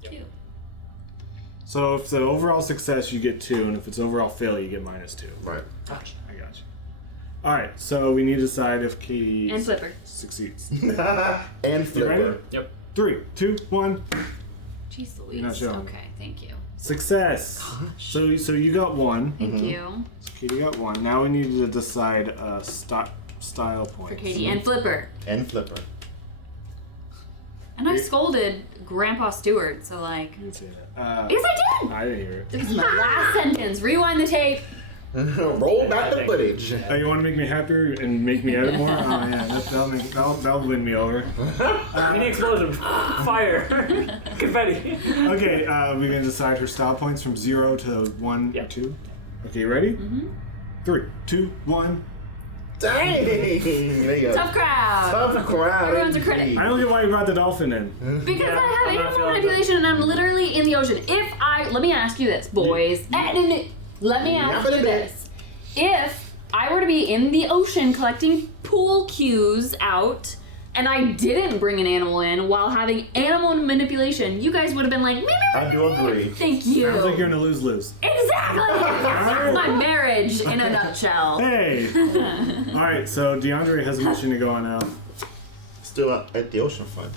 Yep. 2. So if the overall success, you get 2, and if it's overall fail, you get -2. Right. I got you. All right. So we need to decide if Katie And Flipper. succeeds. And You ready? Flipper. Yep. 3, 2, 1. Jeez Louise. You're not showing. Okay, thank you. Success. So you got 1. Thank you. So Katie got 1. Now we need to decide style points. For Katie and Flipper. And Flipper. And I scolded Grandpa Stewart, so like. You didn't say that. Yes, I did! I didn't hear it. This is my last sentence. Rewind the tape. Roll back the footage. Oh, you want to make me happier and make me edit more? Oh yeah, that'll win me over. Any explosion. Fire. Confetti. Okay, we're gonna decide her style points from 0 to 1 or Yep. 2. Okay, you ready? 3, 2, 1. Dang! There you go. Tough crowd. Tough crowd. Everyone's a critic. I don't get why you brought the dolphin in. Because Yeah, I I'm have not animal feeling manipulation and I'm literally in the ocean. Let me ask you this, boys. Let me ask you this. If I were to be in the ocean collecting pool cues out and I didn't bring an animal in while having animal manipulation, you guys would have been like, "Meow, meow, I do agree. thank you." Sounds like you're in a lose-lose. Exactly! That's my marriage in a nutshell. Hey! Alright, so DeAndre has a mission to go on now. Still at the ocean front.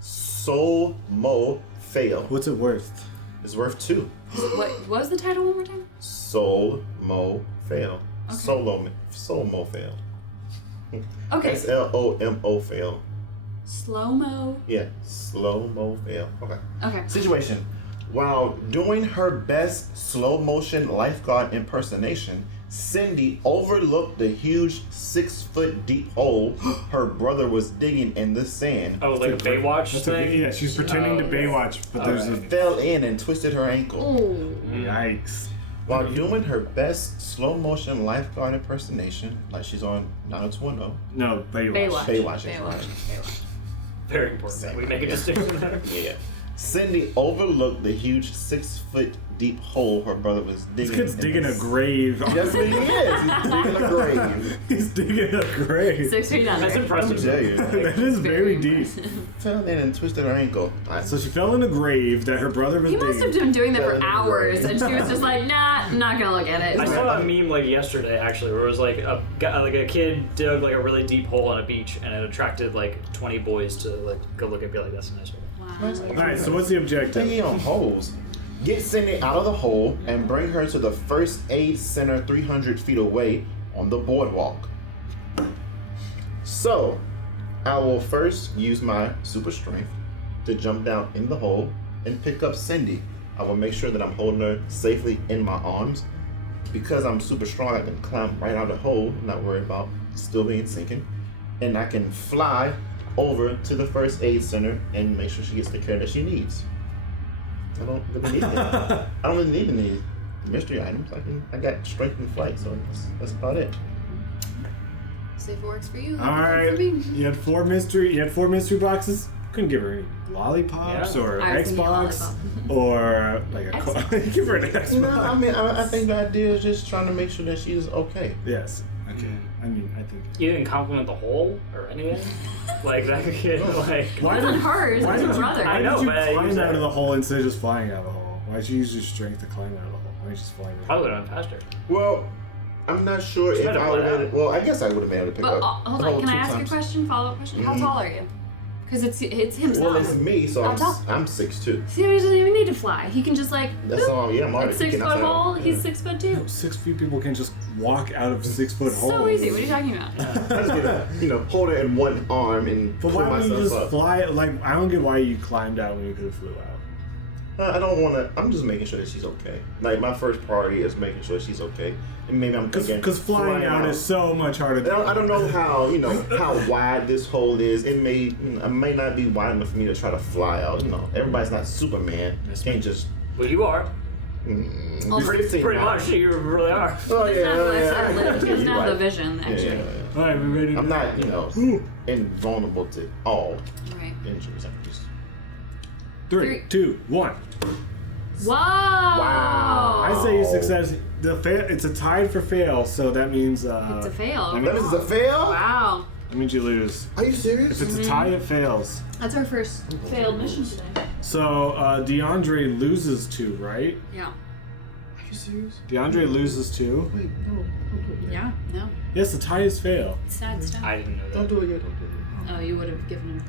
Soul Mo Fail. What's it worth? It's worth 2. What was the title one more time? Soul Mo Fail. Soul Mo Fail. Okay. SLOMO Fail. Slow-mo. Yeah, slow mo fail. Okay. Okay. Situation. While doing her best slow motion lifeguard impersonation, Cindy overlooked the huge 6-foot deep hole her brother was digging in the sand. Oh, like a Baywatch That's thing? yeah, she's pretending to Baywatch, but there's a Fell in and twisted her ankle. Oh. yikes. While doing her best slow motion lifeguard impersonation, like she's on 90210. No, Baywatch. Baywatch, that's right. Very important that we make a distinction there. Yeah. Cindy overlooked the huge 6-foot deep hole her brother was digging. This kid's digging a grave. Yes, he is. He's digging a grave. He's digging a grave. 6 feet under. That's Let me impressive. tell you. That is very deep. impressive. Fell in and twisted her ankle. So she fell in a grave that her brother was He must have digging. been doing that for Fell in the hours, grave. and she was just like, nah, I'm not gonna look at I it. saw a meme like yesterday actually where it was like a kid dug like a really deep hole on a beach and it attracted like 20 boys to like go look and be like, that's a nice hole. Wow. Alright, so what's the objective? Digging on holes. Get Cindy out of the hole and bring her to the first aid center 300 feet away on the boardwalk. So, I will first use my super strength to jump down in the hole and pick up Cindy. I will make sure that I'm holding her safely in my arms. Because I'm super strong, I can climb right out of the hole, not worry about still being sinking. And I can fly over to the first aid center and make sure she gets the care that she needs. I don't really need any mystery items. I got strength and flight, so that's about it. See if it works for you. Alright. You had four mystery boxes. Couldn't give her any lollipops Yeah. or I was thinking Xbox lollipop. or like a give her an Xbox. No, I mean, I think the idea is just trying to make sure that she's okay. Yes. Okay. I mean, I think. You didn't compliment the hole or anything? Like that kid, like. Why It wasn't hers, it was her brother. Why I know, did you but I climb use out that. of the hole instead of just flying out of the hole? Why'd you use your strength to climb out of the hole? Why don't you just fly out of the hole? Probably would have been faster. Well, I'm not sure if might have I would bled have. Well, I guess I would have been able to pick But up. hold the on, hole can I 2 ask you a times. question? Follow-up question? How tall are you? Because it's him. Well, it's me, so How tall? I'm 6'2". See, he doesn't even need to fly. He can just like. That's boop. all. Yeah, I'm already It's 6 peeking foot outside. hole. Yeah. He's 6'2". 6 feet people can just walk out of 6 foot holes. So easy. What are you talking about? I just gonna, hold her in one arm and But pull why don't you myself just up. fly? Like, I don't get why you climbed out when you could have flew out. I don't want to. I'm just making sure that she's okay. Like my first priority is making sure she's okay, and maybe I'm thinking Because flying out is so much harder. I don't know how how wide this hole is. It may not be wide enough for me to try to fly out. Everybody's not Superman. Can't just. Well, you are. Pretty Pretty much, you really are. Oh He yeah, doesn't You're have the right. vision, actually. Yeah. All right, we ready? I'm not invulnerable to all Right. injuries. I'm just. 3, 2, 1. Whoa! Wow. I say you success. It's a tied for fail, so that means It's a fail. That is a fail. Wow. that means you lose. Are you serious? If it's a tie, it fails. That's our first failed mission today. So DeAndre loses 2, right? Yeah. Are you serious? DeAndre loses 2. Wait, no. Yeah. No. Yes, the tie is fail. Sad stuff. I didn't know that. Don't do it yet. Don't do it. Oh, you would have given him.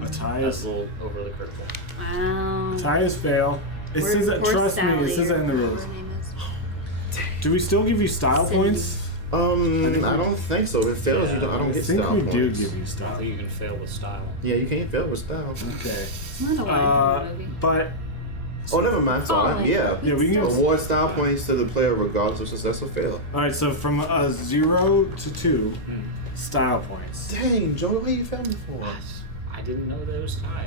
A tie That's is a little overly critical. Wow. tie is fail. It says that. Poor Trust me, Sally, it says that in the or rules. whatever her name is. Do we still give you style Cindy. points? I don't think so. If it fails, I don't I get think style we points. do give you I style. think you can fail with style. Yeah, you can't fail with style. Okay. It's not a line from the movie. But Oh, never mind. Sorry. Oh, Yeah. yeah, we can. Award style points to the player regardless of success or fail. All right, so from 0 to 2, style points. Dang, Joey, what are you failing for? I didn't know there was tie.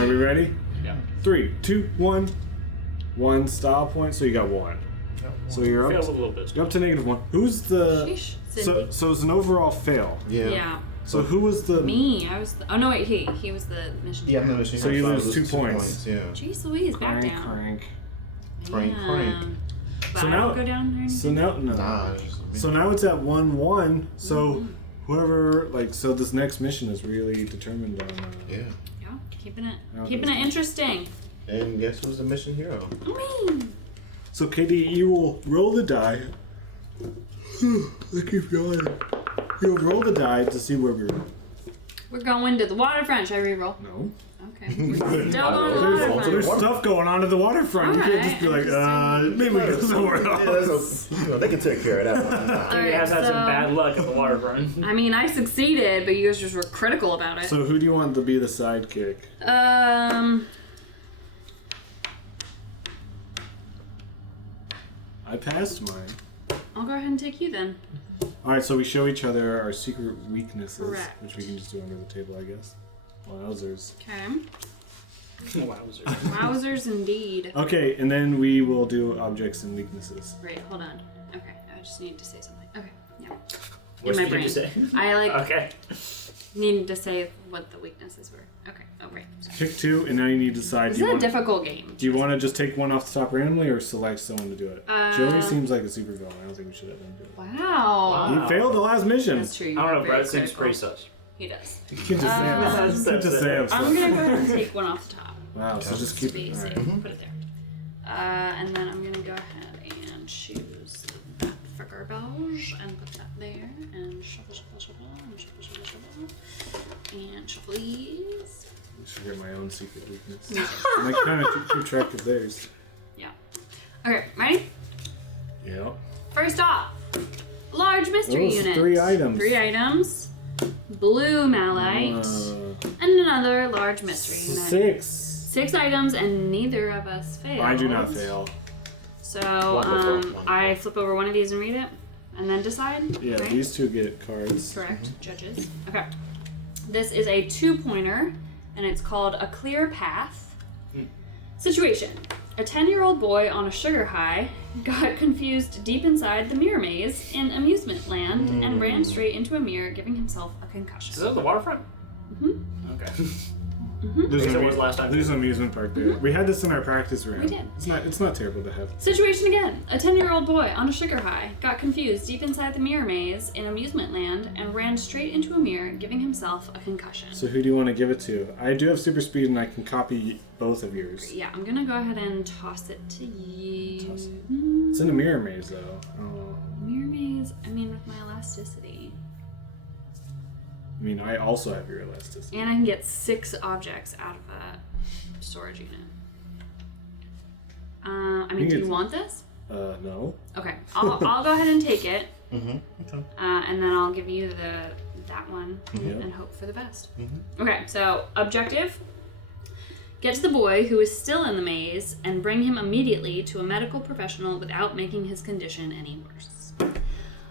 Are we ready? Yeah. 3, 2, 1. 1 style point, so you got 1. So you're Failed up. with a little bit. You're up to -1. Who's the? Sheesh. So Cindy. it's an overall fail. Yeah. Yeah. So who was the? Me. I was. Oh no, wait. He was the mission. Yeah, I'm not sure. So you lose 2 points. Yeah. Jeez Louise, back Crank, down. crank. Crank, crank. Damn. But So I now- don't go down there. So now no. Nah, it's just me. So now it's at 1-1. So whoever so this next mission is really determined on. Yeah. Yeah, keeping it Okay. keeping it interesting. And guess who's the mission hero? Me. So Katie, you will roll the die. I keep going. You'll roll the die to see where we're. We're going to the waterfront. Should I re-roll? No. Okay. We're still going to the There's waterfront. stuff going on at the waterfront. You can't just be like, maybe we go somewhere Yeah, else. they can take care of that one. All He right, has had some so- bad luck at the waterfront. I mean, I succeeded, but you guys just were critical about it. So who do you want to be the sidekick? Um. I passed mine. I'll go ahead and take you then. Alright, so we show each other our secret weaknesses, Correct. which we can just do under the table, I guess. Wowzers. Okay. Wowzers. Wowzers indeed. Okay, and then we will do objects and weaknesses. Right, hold on. Okay, I just need to say something. Okay, yeah. What my did brain. you say? I Okay. needed to say what the weaknesses were. Okay, oh right. Pick 2, and now you need to decide. This is a difficult game. Do you want to just take one off the top randomly, or select someone to do it? Joey seems like a super villain. I don't think we should have him do it. Wow. He failed the last mission. That's true. I don't know, Very Brad seems critical. pretty sus. He does. You can just say I'm I'm gonna go ahead and take one off the top. Wow, so just To keep be it. safe. Alright. Put it there. And then I'm gonna go ahead and choose that for garbage and put that there and shuffle, shuffle, shuffle, and shuffle, shuffle, shuffle, and shuffle these. I should get my own secret weakness. I kind of keep track of theirs. Yeah. Okay, ready? Yeah. First off, large mystery Those unit. 3 items. 3 items. Blue malite. And another large mystery unit. 6. 6 items, and neither of us failed. I do not fail. So, Wonderful. I flip over one of these and read it, and then decide. Yeah, right? these 2 get cards. Correct, judges. Okay. This is a 2-pointer, and it's called A Clear Path. Situation. A 10-year-old boy on a sugar high got confused deep inside the mirror maze in amusement land and ran straight into a mirror, giving himself a concussion. Is that the waterfront? Mm-hmm. Okay. There's, So an, it was last time. there's an amusement park there. We had this in our practice round. We did. It's not terrible to have. Situation again. A 10-year-old boy on a sugar high got confused deep inside the mirror maze in amusement land and ran straight into a mirror, giving himself a concussion. So who do you want to give it to? I do have super speed and I can copy both of yours. Yeah, I'm gonna go ahead and toss it to you. Toss it. It's in a mirror maze though. Oh. Mirror maze, I mean, with my elasticity. I mean, I also have your elasticity. And I can get 6 objects out of a storage unit. I mean, do you want this? No. Okay, I'll go ahead and take it. Okay. And then I'll give you that one Yep. and hope for the best. Okay, so objective. Get to the boy who is still in the maze and bring him immediately to a medical professional without making his condition any worse.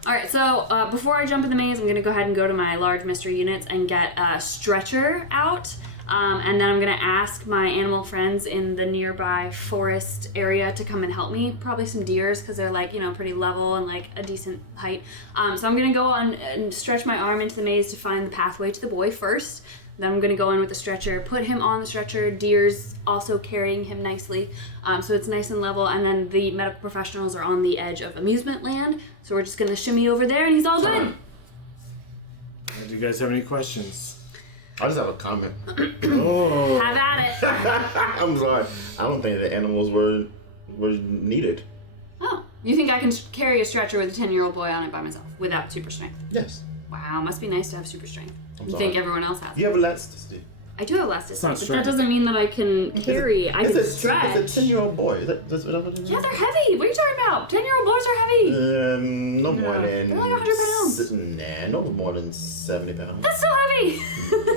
Alright, so before I jump in the maze, I'm going to go ahead and go to my large mystery units and get a stretcher out. And then I'm going to ask my animal friends in the nearby forest area to come and help me. Probably some deers because they're like, pretty level and like a decent height. So I'm going to go on and stretch my arm into the maze to find the pathway to the boy first. Then I'm going to go in with the stretcher, put him on the stretcher, deers also carrying him nicely, so it's nice and level, and then the medical professionals are on the edge of amusement land, so we're just going to shimmy over there and he's all good. Do you guys have any questions? I just have a comment. Oh. Have at it. I'm sorry. I don't think the animals were needed. Oh, you think I can carry a stretcher with a 10-year-old boy on it by myself without super strength? Yes. Wow, must be nice to have super strength. I'm You sorry. think everyone else has You it? have elasticity. I do have elasticity, not but that strength. doesn't mean that I can carry. I can stretch. It's a 10-year-old boy. That's what it is? Yeah, they're heavy. What are you talking about? 10-year-old boys are heavy. No more than... They're like 100 pounds. Nah, no more than 70 pounds. That's still heavy.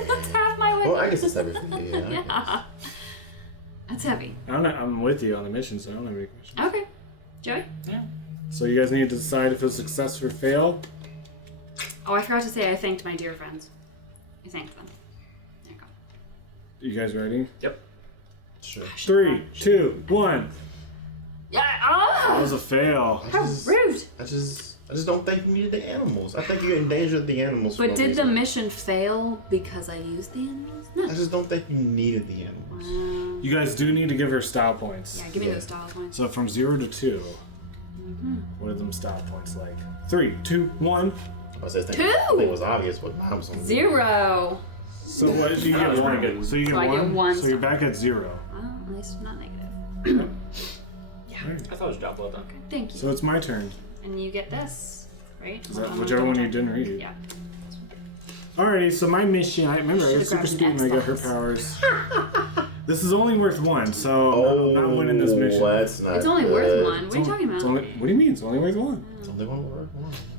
That's half my weight. Well, I guess it's everything. Yeah. I guess. Yeah. That's heavy. I'm with you on the mission, so I don't have any questions. Okay. Joey? Yeah. So you guys need to decide if it's success or fail. Oh, I forgot to say I thanked my dear friends. I thanked them. There you go. You guys ready? Yep. Sure. 3, 2, 1. Yeah. That Oh! was a fail. How rude. I just don't think you needed the animals. I think you endangered the animals. But for no did the reason. mission fail because I used the animals? No. I just don't think you needed the animals. You guys do need to give her style points. Yeah, give me those style points. So from 0 to 2, what are them style points like? 3, 2, 1. I think Two! I think it was obvious what mine was on. 0. So what did you That get? was pretty 1. good. So you get So I 1. get one So you're style. back at 0. Well, at least not negative. Alright. I thought it was a job well done. Okay, thank you. So it's my turn. And you get this, right? Is Hold that on, whichever double one you check. didn't read? Yeah. Alrighty, so my mission, I remember I Should've got super grabbed speed an and I got her Xbox. powers. This is only worth 1, so I'm not winning this mission. That's not It's only good. worth 1. What are you talking It's about? only, what do you mean? It's only worth 1. It's only one word.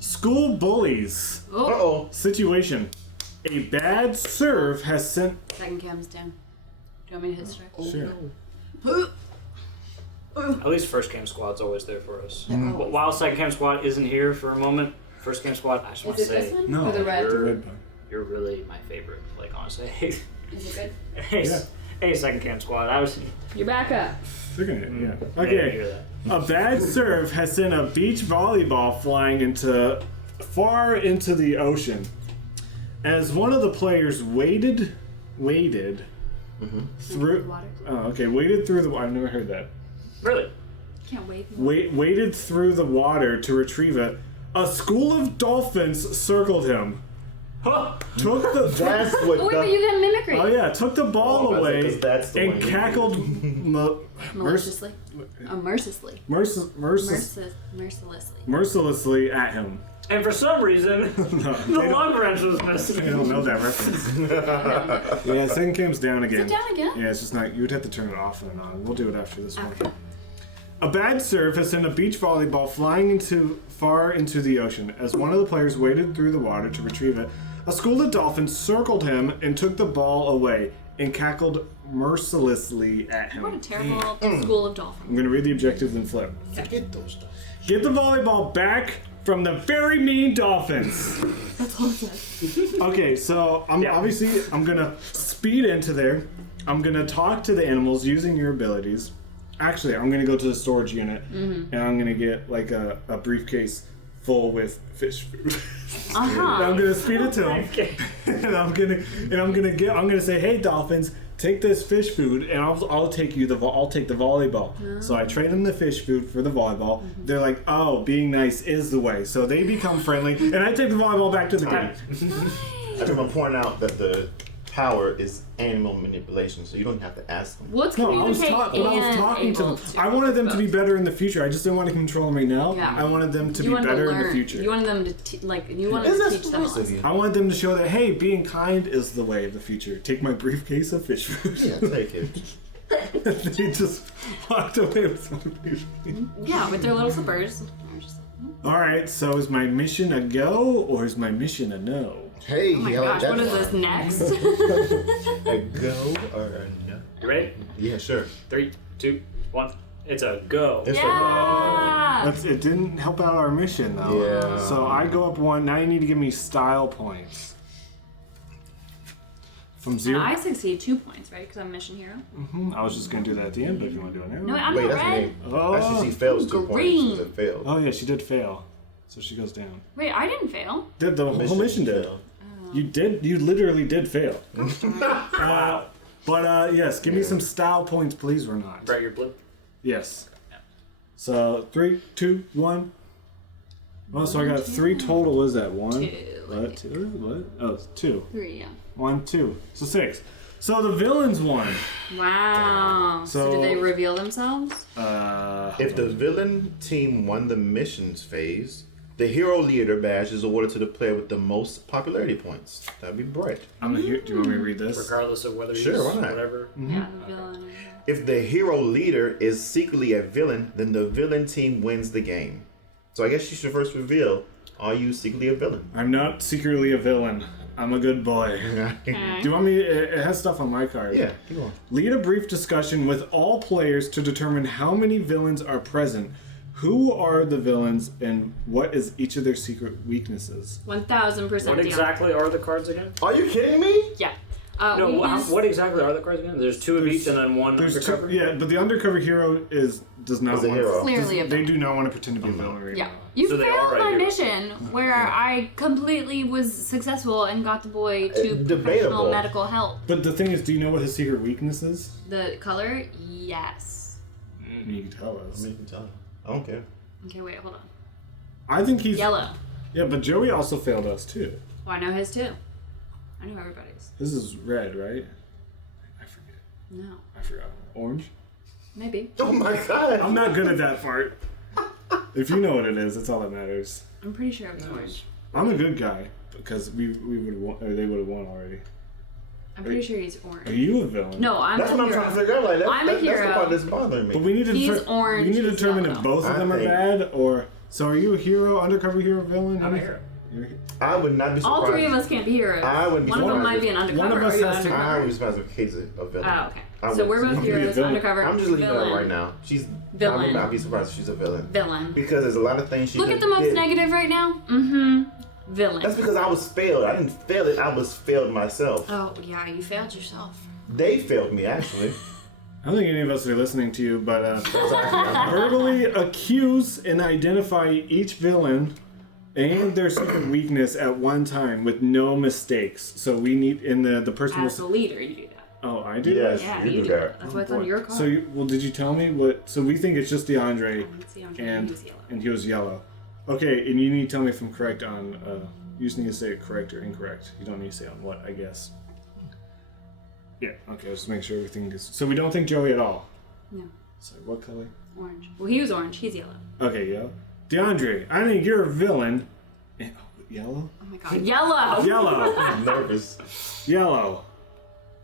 School bullies. Oh, Uh-oh. Situation. A bad serve has sent... second cam's down. Do you want me to hit strike? Sure. At least first cam squad's always there for us. While second cam squad isn't here for a moment, first cam squad, I just want to Is it this say, one? No, Or the red? the red one. you're really my favorite. Like, honestly. Is it good? Hey, Yeah. hey, second cam squad. You're back up. Look at it, yeah. I didn't Okay. hear that. A bad serve has sent a beach volleyball flying far into the ocean. As one of the players waded through. Water. Oh, okay. Waded through the. I've never heard that. Really? Can't wait. Waded through the water to retrieve it. A school of dolphins circled him. Huh. Took the. That's what. Oh wait, but you got mimicry. Oh yeah, took the ball Oh, away 'cause that's the and one you cackled Maliciously. Mercilessly. Mercilessly. mercilessly at him. And for some reason, the lung wrench was I missing. don't know that reference. Yeah, second cam's down again. Is it down again? Yeah, it's just not. You would have to turn it off and on. We'll do it after this Okay. one. A bad serve has sent a beach volleyball flying far into the ocean. As one of the players waded through the water to retrieve it, a school of dolphins circled him and took the ball away and cackled mercilessly at him. What a terrible school of dolphins. I'm gonna read the objectives and flip. Forget those stuff. Get the volleyball back from the very mean dolphins. That's all it says. Okay, so I'm gonna speed into there. I'm gonna talk to the animals using your abilities. Actually, I'm gonna go to the storage unit and I'm gonna get like a briefcase full with fish food. And I'm gonna speed it to them, and I'm gonna say, hey dolphins, take this fish food, and I'll take the volleyball. So I trade them the fish food for the volleyball. They're like, oh, being nice is the way. So they become friendly, and I take the volleyball back to the game. I just want to point out that the power is animal manipulation, so you don't have to ask them. What's No, I was communicate talking to them. able I wanted them to be both. better in the future. I just didn't want to control them right now. Yeah. I wanted them to You be wanted better to in the learn. future. You wanted them to you wanted to teach them. a lesson. I wanted them to show that, hey, being kind is the way of the future. Take my briefcase of fish food. Yeah, take it. They just walked away with some fish food. Yeah, with their little slippers. All right, so is my mission a go or is my mission a no? Hey, Oh my I like gosh, that what is one. this next? A go or a no? You ready? Yeah, sure. 3, 2, 1. It's a go. It's Yeah. It didn't help out our mission though. Yeah. So I go up one. Now you need to give me style points. From And 0. I succeed 2 points, right? Because I'm mission hero. I was just gonna do that at the end, but if you want to do it now. No, I'm Wait, not that's red. me. Oh. Actually, she fails 2 Green. points. It failed. Oh yeah, she did fail, so she goes down. Wait, I didn't fail. The whole mission did. failed. You did. You literally did fail. But yes, give me some style points, please, or not. Right, you're blue. Yes. So 3, 2, 1. Oh, so I got 3 total. What is that? 1. 2. What? 2? What? Oh, 2. 3, yeah. 1, 2. So 6. So the villains won. Wow. So So- did they reveal themselves? If the villain team won the missions phase, the hero leader badge is awarded to the player with the most popularity points. That'd be Brett. I'm gonna hear. Do you want me to read this? Regardless of whether Sure, he's why not? whatever. Yeah, the villain. If the hero leader is secretly a villain, then the villain team wins the game. So I guess you should first reveal, are you secretly a villain? I'm not secretly a villain. I'm a good boy. Do you want me? It has stuff on my card. Yeah, keep going. Lead a brief discussion with all players to determine how many villains are present. Who are the villains and what is each of their secret weaknesses? 1000% What Dion. exactly are the cards again? Are you kidding me? Yeah. No, Weakness- what exactly are the cards again? There's 2 of each and then 1 There's undercover? 2, yeah, but the undercover hero does not Is a want hero. Clearly a they villain. do not want to pretend to be a villain right Yeah. now. You So they failed are a my hero. mission where I completely was successul and got the boy to Debatable. professional medical help. But the thing is, do you know what his secret weakness is? The color? Yes. You can tell I us. mean, you can tell him. I don't care. Okay, wait, hold on. I think he's Yellow. Yeah, but Joey also failed us too. Well, I know his too. I know everybody's. His is red, right? I forget. No. I forgot. Orange? Maybe. Oh my god! I'm not good at that part. If you know what it is, that's all that matters. I'm pretty sure it was orange. I'm a good guy because we would have won, or they would have won already. I'm pretty sure he's Are orange. you a villain? No, I'm That's a what I'm hero. trying to figure out. Like, I'm a that's the hero. part that's bothering But me. we need to He's orange, We need to he's determine if yellow. both of I them are think- bad, or so. Are you a hero, undercover hero, villain? I'm a hero. You're I would not be surprised. All 3 of us can't be heroes. I would be One of them surprised might be an if- undercover. one of us Are you has to- undercover? I would be surprised if Kate's a villain. Oh, okay. So we're both heroes, villain. undercover. I'm just leaving villain. her right now. She's Villain. I would not be surprised if she's a villain. Villain. Because there's a lot of things she Look at just the most did. negative right now. Mm-hmm. Villain. That's because I was failed. I didn't fail it. I was failed myself. Oh, yeah, you failed yourself. They failed me, actually. I don't think any of us are listening to you, but verbally accuse and identify each villain and their secret weakness at one time with no mistakes. So we need the person As the leader, you do that. Oh, I do. Yes, Yeah, you you do do that. That's why it's on your card. So did you tell me what? So we think it's just DeAndre, Let's see, and he was yellow. and he was yellow. Okay, and you need to tell me if I'm correct on. You just need to say correct or incorrect. You don't need to say on what, I guess. Yeah. Okay. Just make sure everything is. So we don't think Joey at all. No, Sorry, what color? orange. Well, he was orange. He's yellow. Okay, yellow. DeAndre, I think you're a villain. Yellow? Oh my god, yellow! Yellow. I'm nervous. Yellow.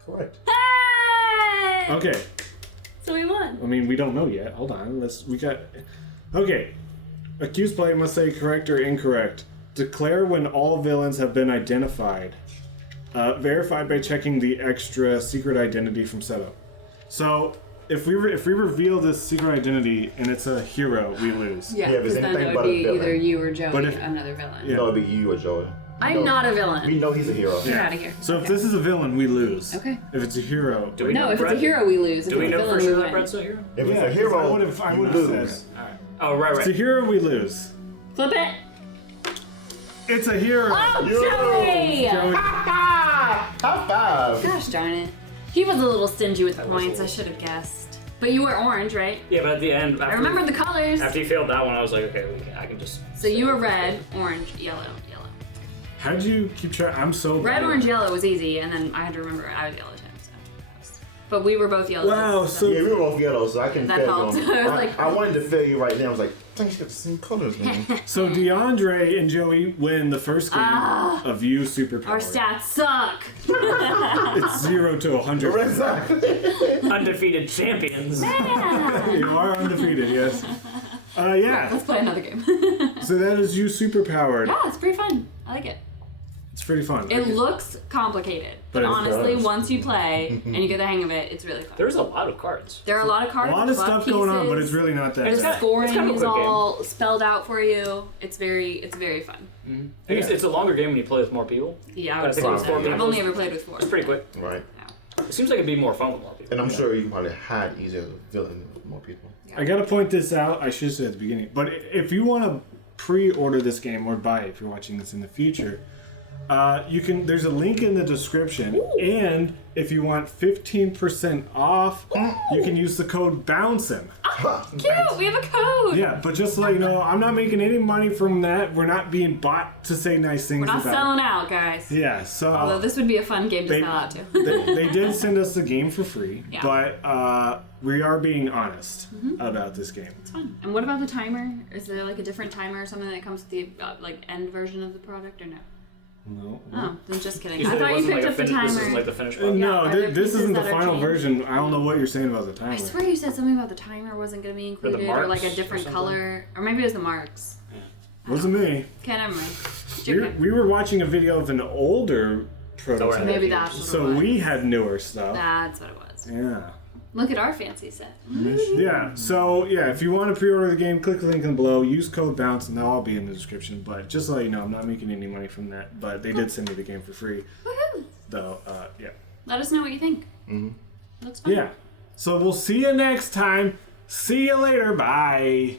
Correct. Hey! Okay. So we won. I mean, we don't know yet. Hold on. Okay. Accused player must say correct or incorrect. Declare when all villains have been identified. Verified by checking the extra secret identity from setup. So, if we reveal this secret identity and it's a hero, we lose. Yeah, Yeah, if because it's then anything it but would a be villain. either you or Joey, But if- another villain. Yeah. No, it'd be you or Joey. I'm not a villain. We know he's a hero. Get out of here. So if this is a villain, we lose. Okay. If it's a hero, Do we No, know if it's a Brett? hero, we lose. If Do we it's a know for villain, sure we that win. Brett's a hero? If it's yeah, a hero, I would have you said. lose. Oh, right, It's a right. hero, we lose. Flip it. It's a hero. Oh, Yo! Joey! Joey. High five! Gosh darn it. He was a little stingy with points. I should have guessed. But you were orange, right? Yeah, but at the end, I remember the colors. after you failed that one, I was like, okay, I can just. So you were red, orange, yellow, yellow. How did you keep track? I'm so Red, bad. orange, yellow was easy, and then I had to remember I was yellow too. So. But we were both yellow. Wow, so Yeah, we were both yellow, so I can That fail helped. you. I was like- I wanted to fail you right there. I was like, dang, you got the same colors, man. So DeAndre and Joey win the first game of You Superpowered. Our stats suck. It's 0 to 100. Exactly. Undefeated champions. You are undefeated, yes. Yeah. Let's play another game. So that is You Superpowered. Yeah, it's pretty fun. I like it. It's pretty fun. It looks complicated, but But it honestly, does. once you play and you get the hang of it, it's really fun. There's a lot of cards. There are a lot of a cards, lot of stuff going on, but it's really not that It's bad. kinda- scoring kind of a is quick game. all spelled out for you. It's very fun. I think it's a longer game when you play with more people. Yeah, I But I would think say it was so. 4 I've games. only ever played with 4. It's pretty quick. Right. Yeah. It seems like it'd be more fun with more people. And I'm sure you probably had easier villain with more people. I gotta point this out. I should have said at the beginning. But if you want to pre-order this game or buy it if you're watching this in the future, you can. There's a link in the description, and if you want 15% off, you can use the code BouncinMouncin. Cute! We have a code! Yeah, but just to let you know, I'm not making any money from that. We're not being bought to say nice things We're not about selling out, guys. it. Yeah, so Although this would be a fun game to They- sell out to. they did send us the game for free, Yeah. but we are being honest about this game. It's fun. And what about the timer? Is there like a different timer or something that comes with the like end version of the product or no? No. Oh, then just kidding. You I said it thought you wasn't picked like up the This timer. isn't like the finished No, product. Yeah, are there this pieces isn't the that are final changed? version. I don't know what you're saying about the timer. I swear you said something about the timer wasn't going to be the included or like marks a or different something? color. Or maybe it was the marks. Wasn't me. Okay, never mind. We were watching a video of an older prototype. Maybe that's what So it was. we had newer stuff. That's what it was. Yeah. Look at our fancy set. Yeah. So yeah, if you want to pre-order the game, click the link in below. Use code BOUNCE, and they'll all be in the description. But just to let you know, I'm not making any money from that. But they did send me the game for free, Woohoo! though. Yeah. Let us know what you think. That's fun. Yeah. So we'll see you next time. See you later. Bye.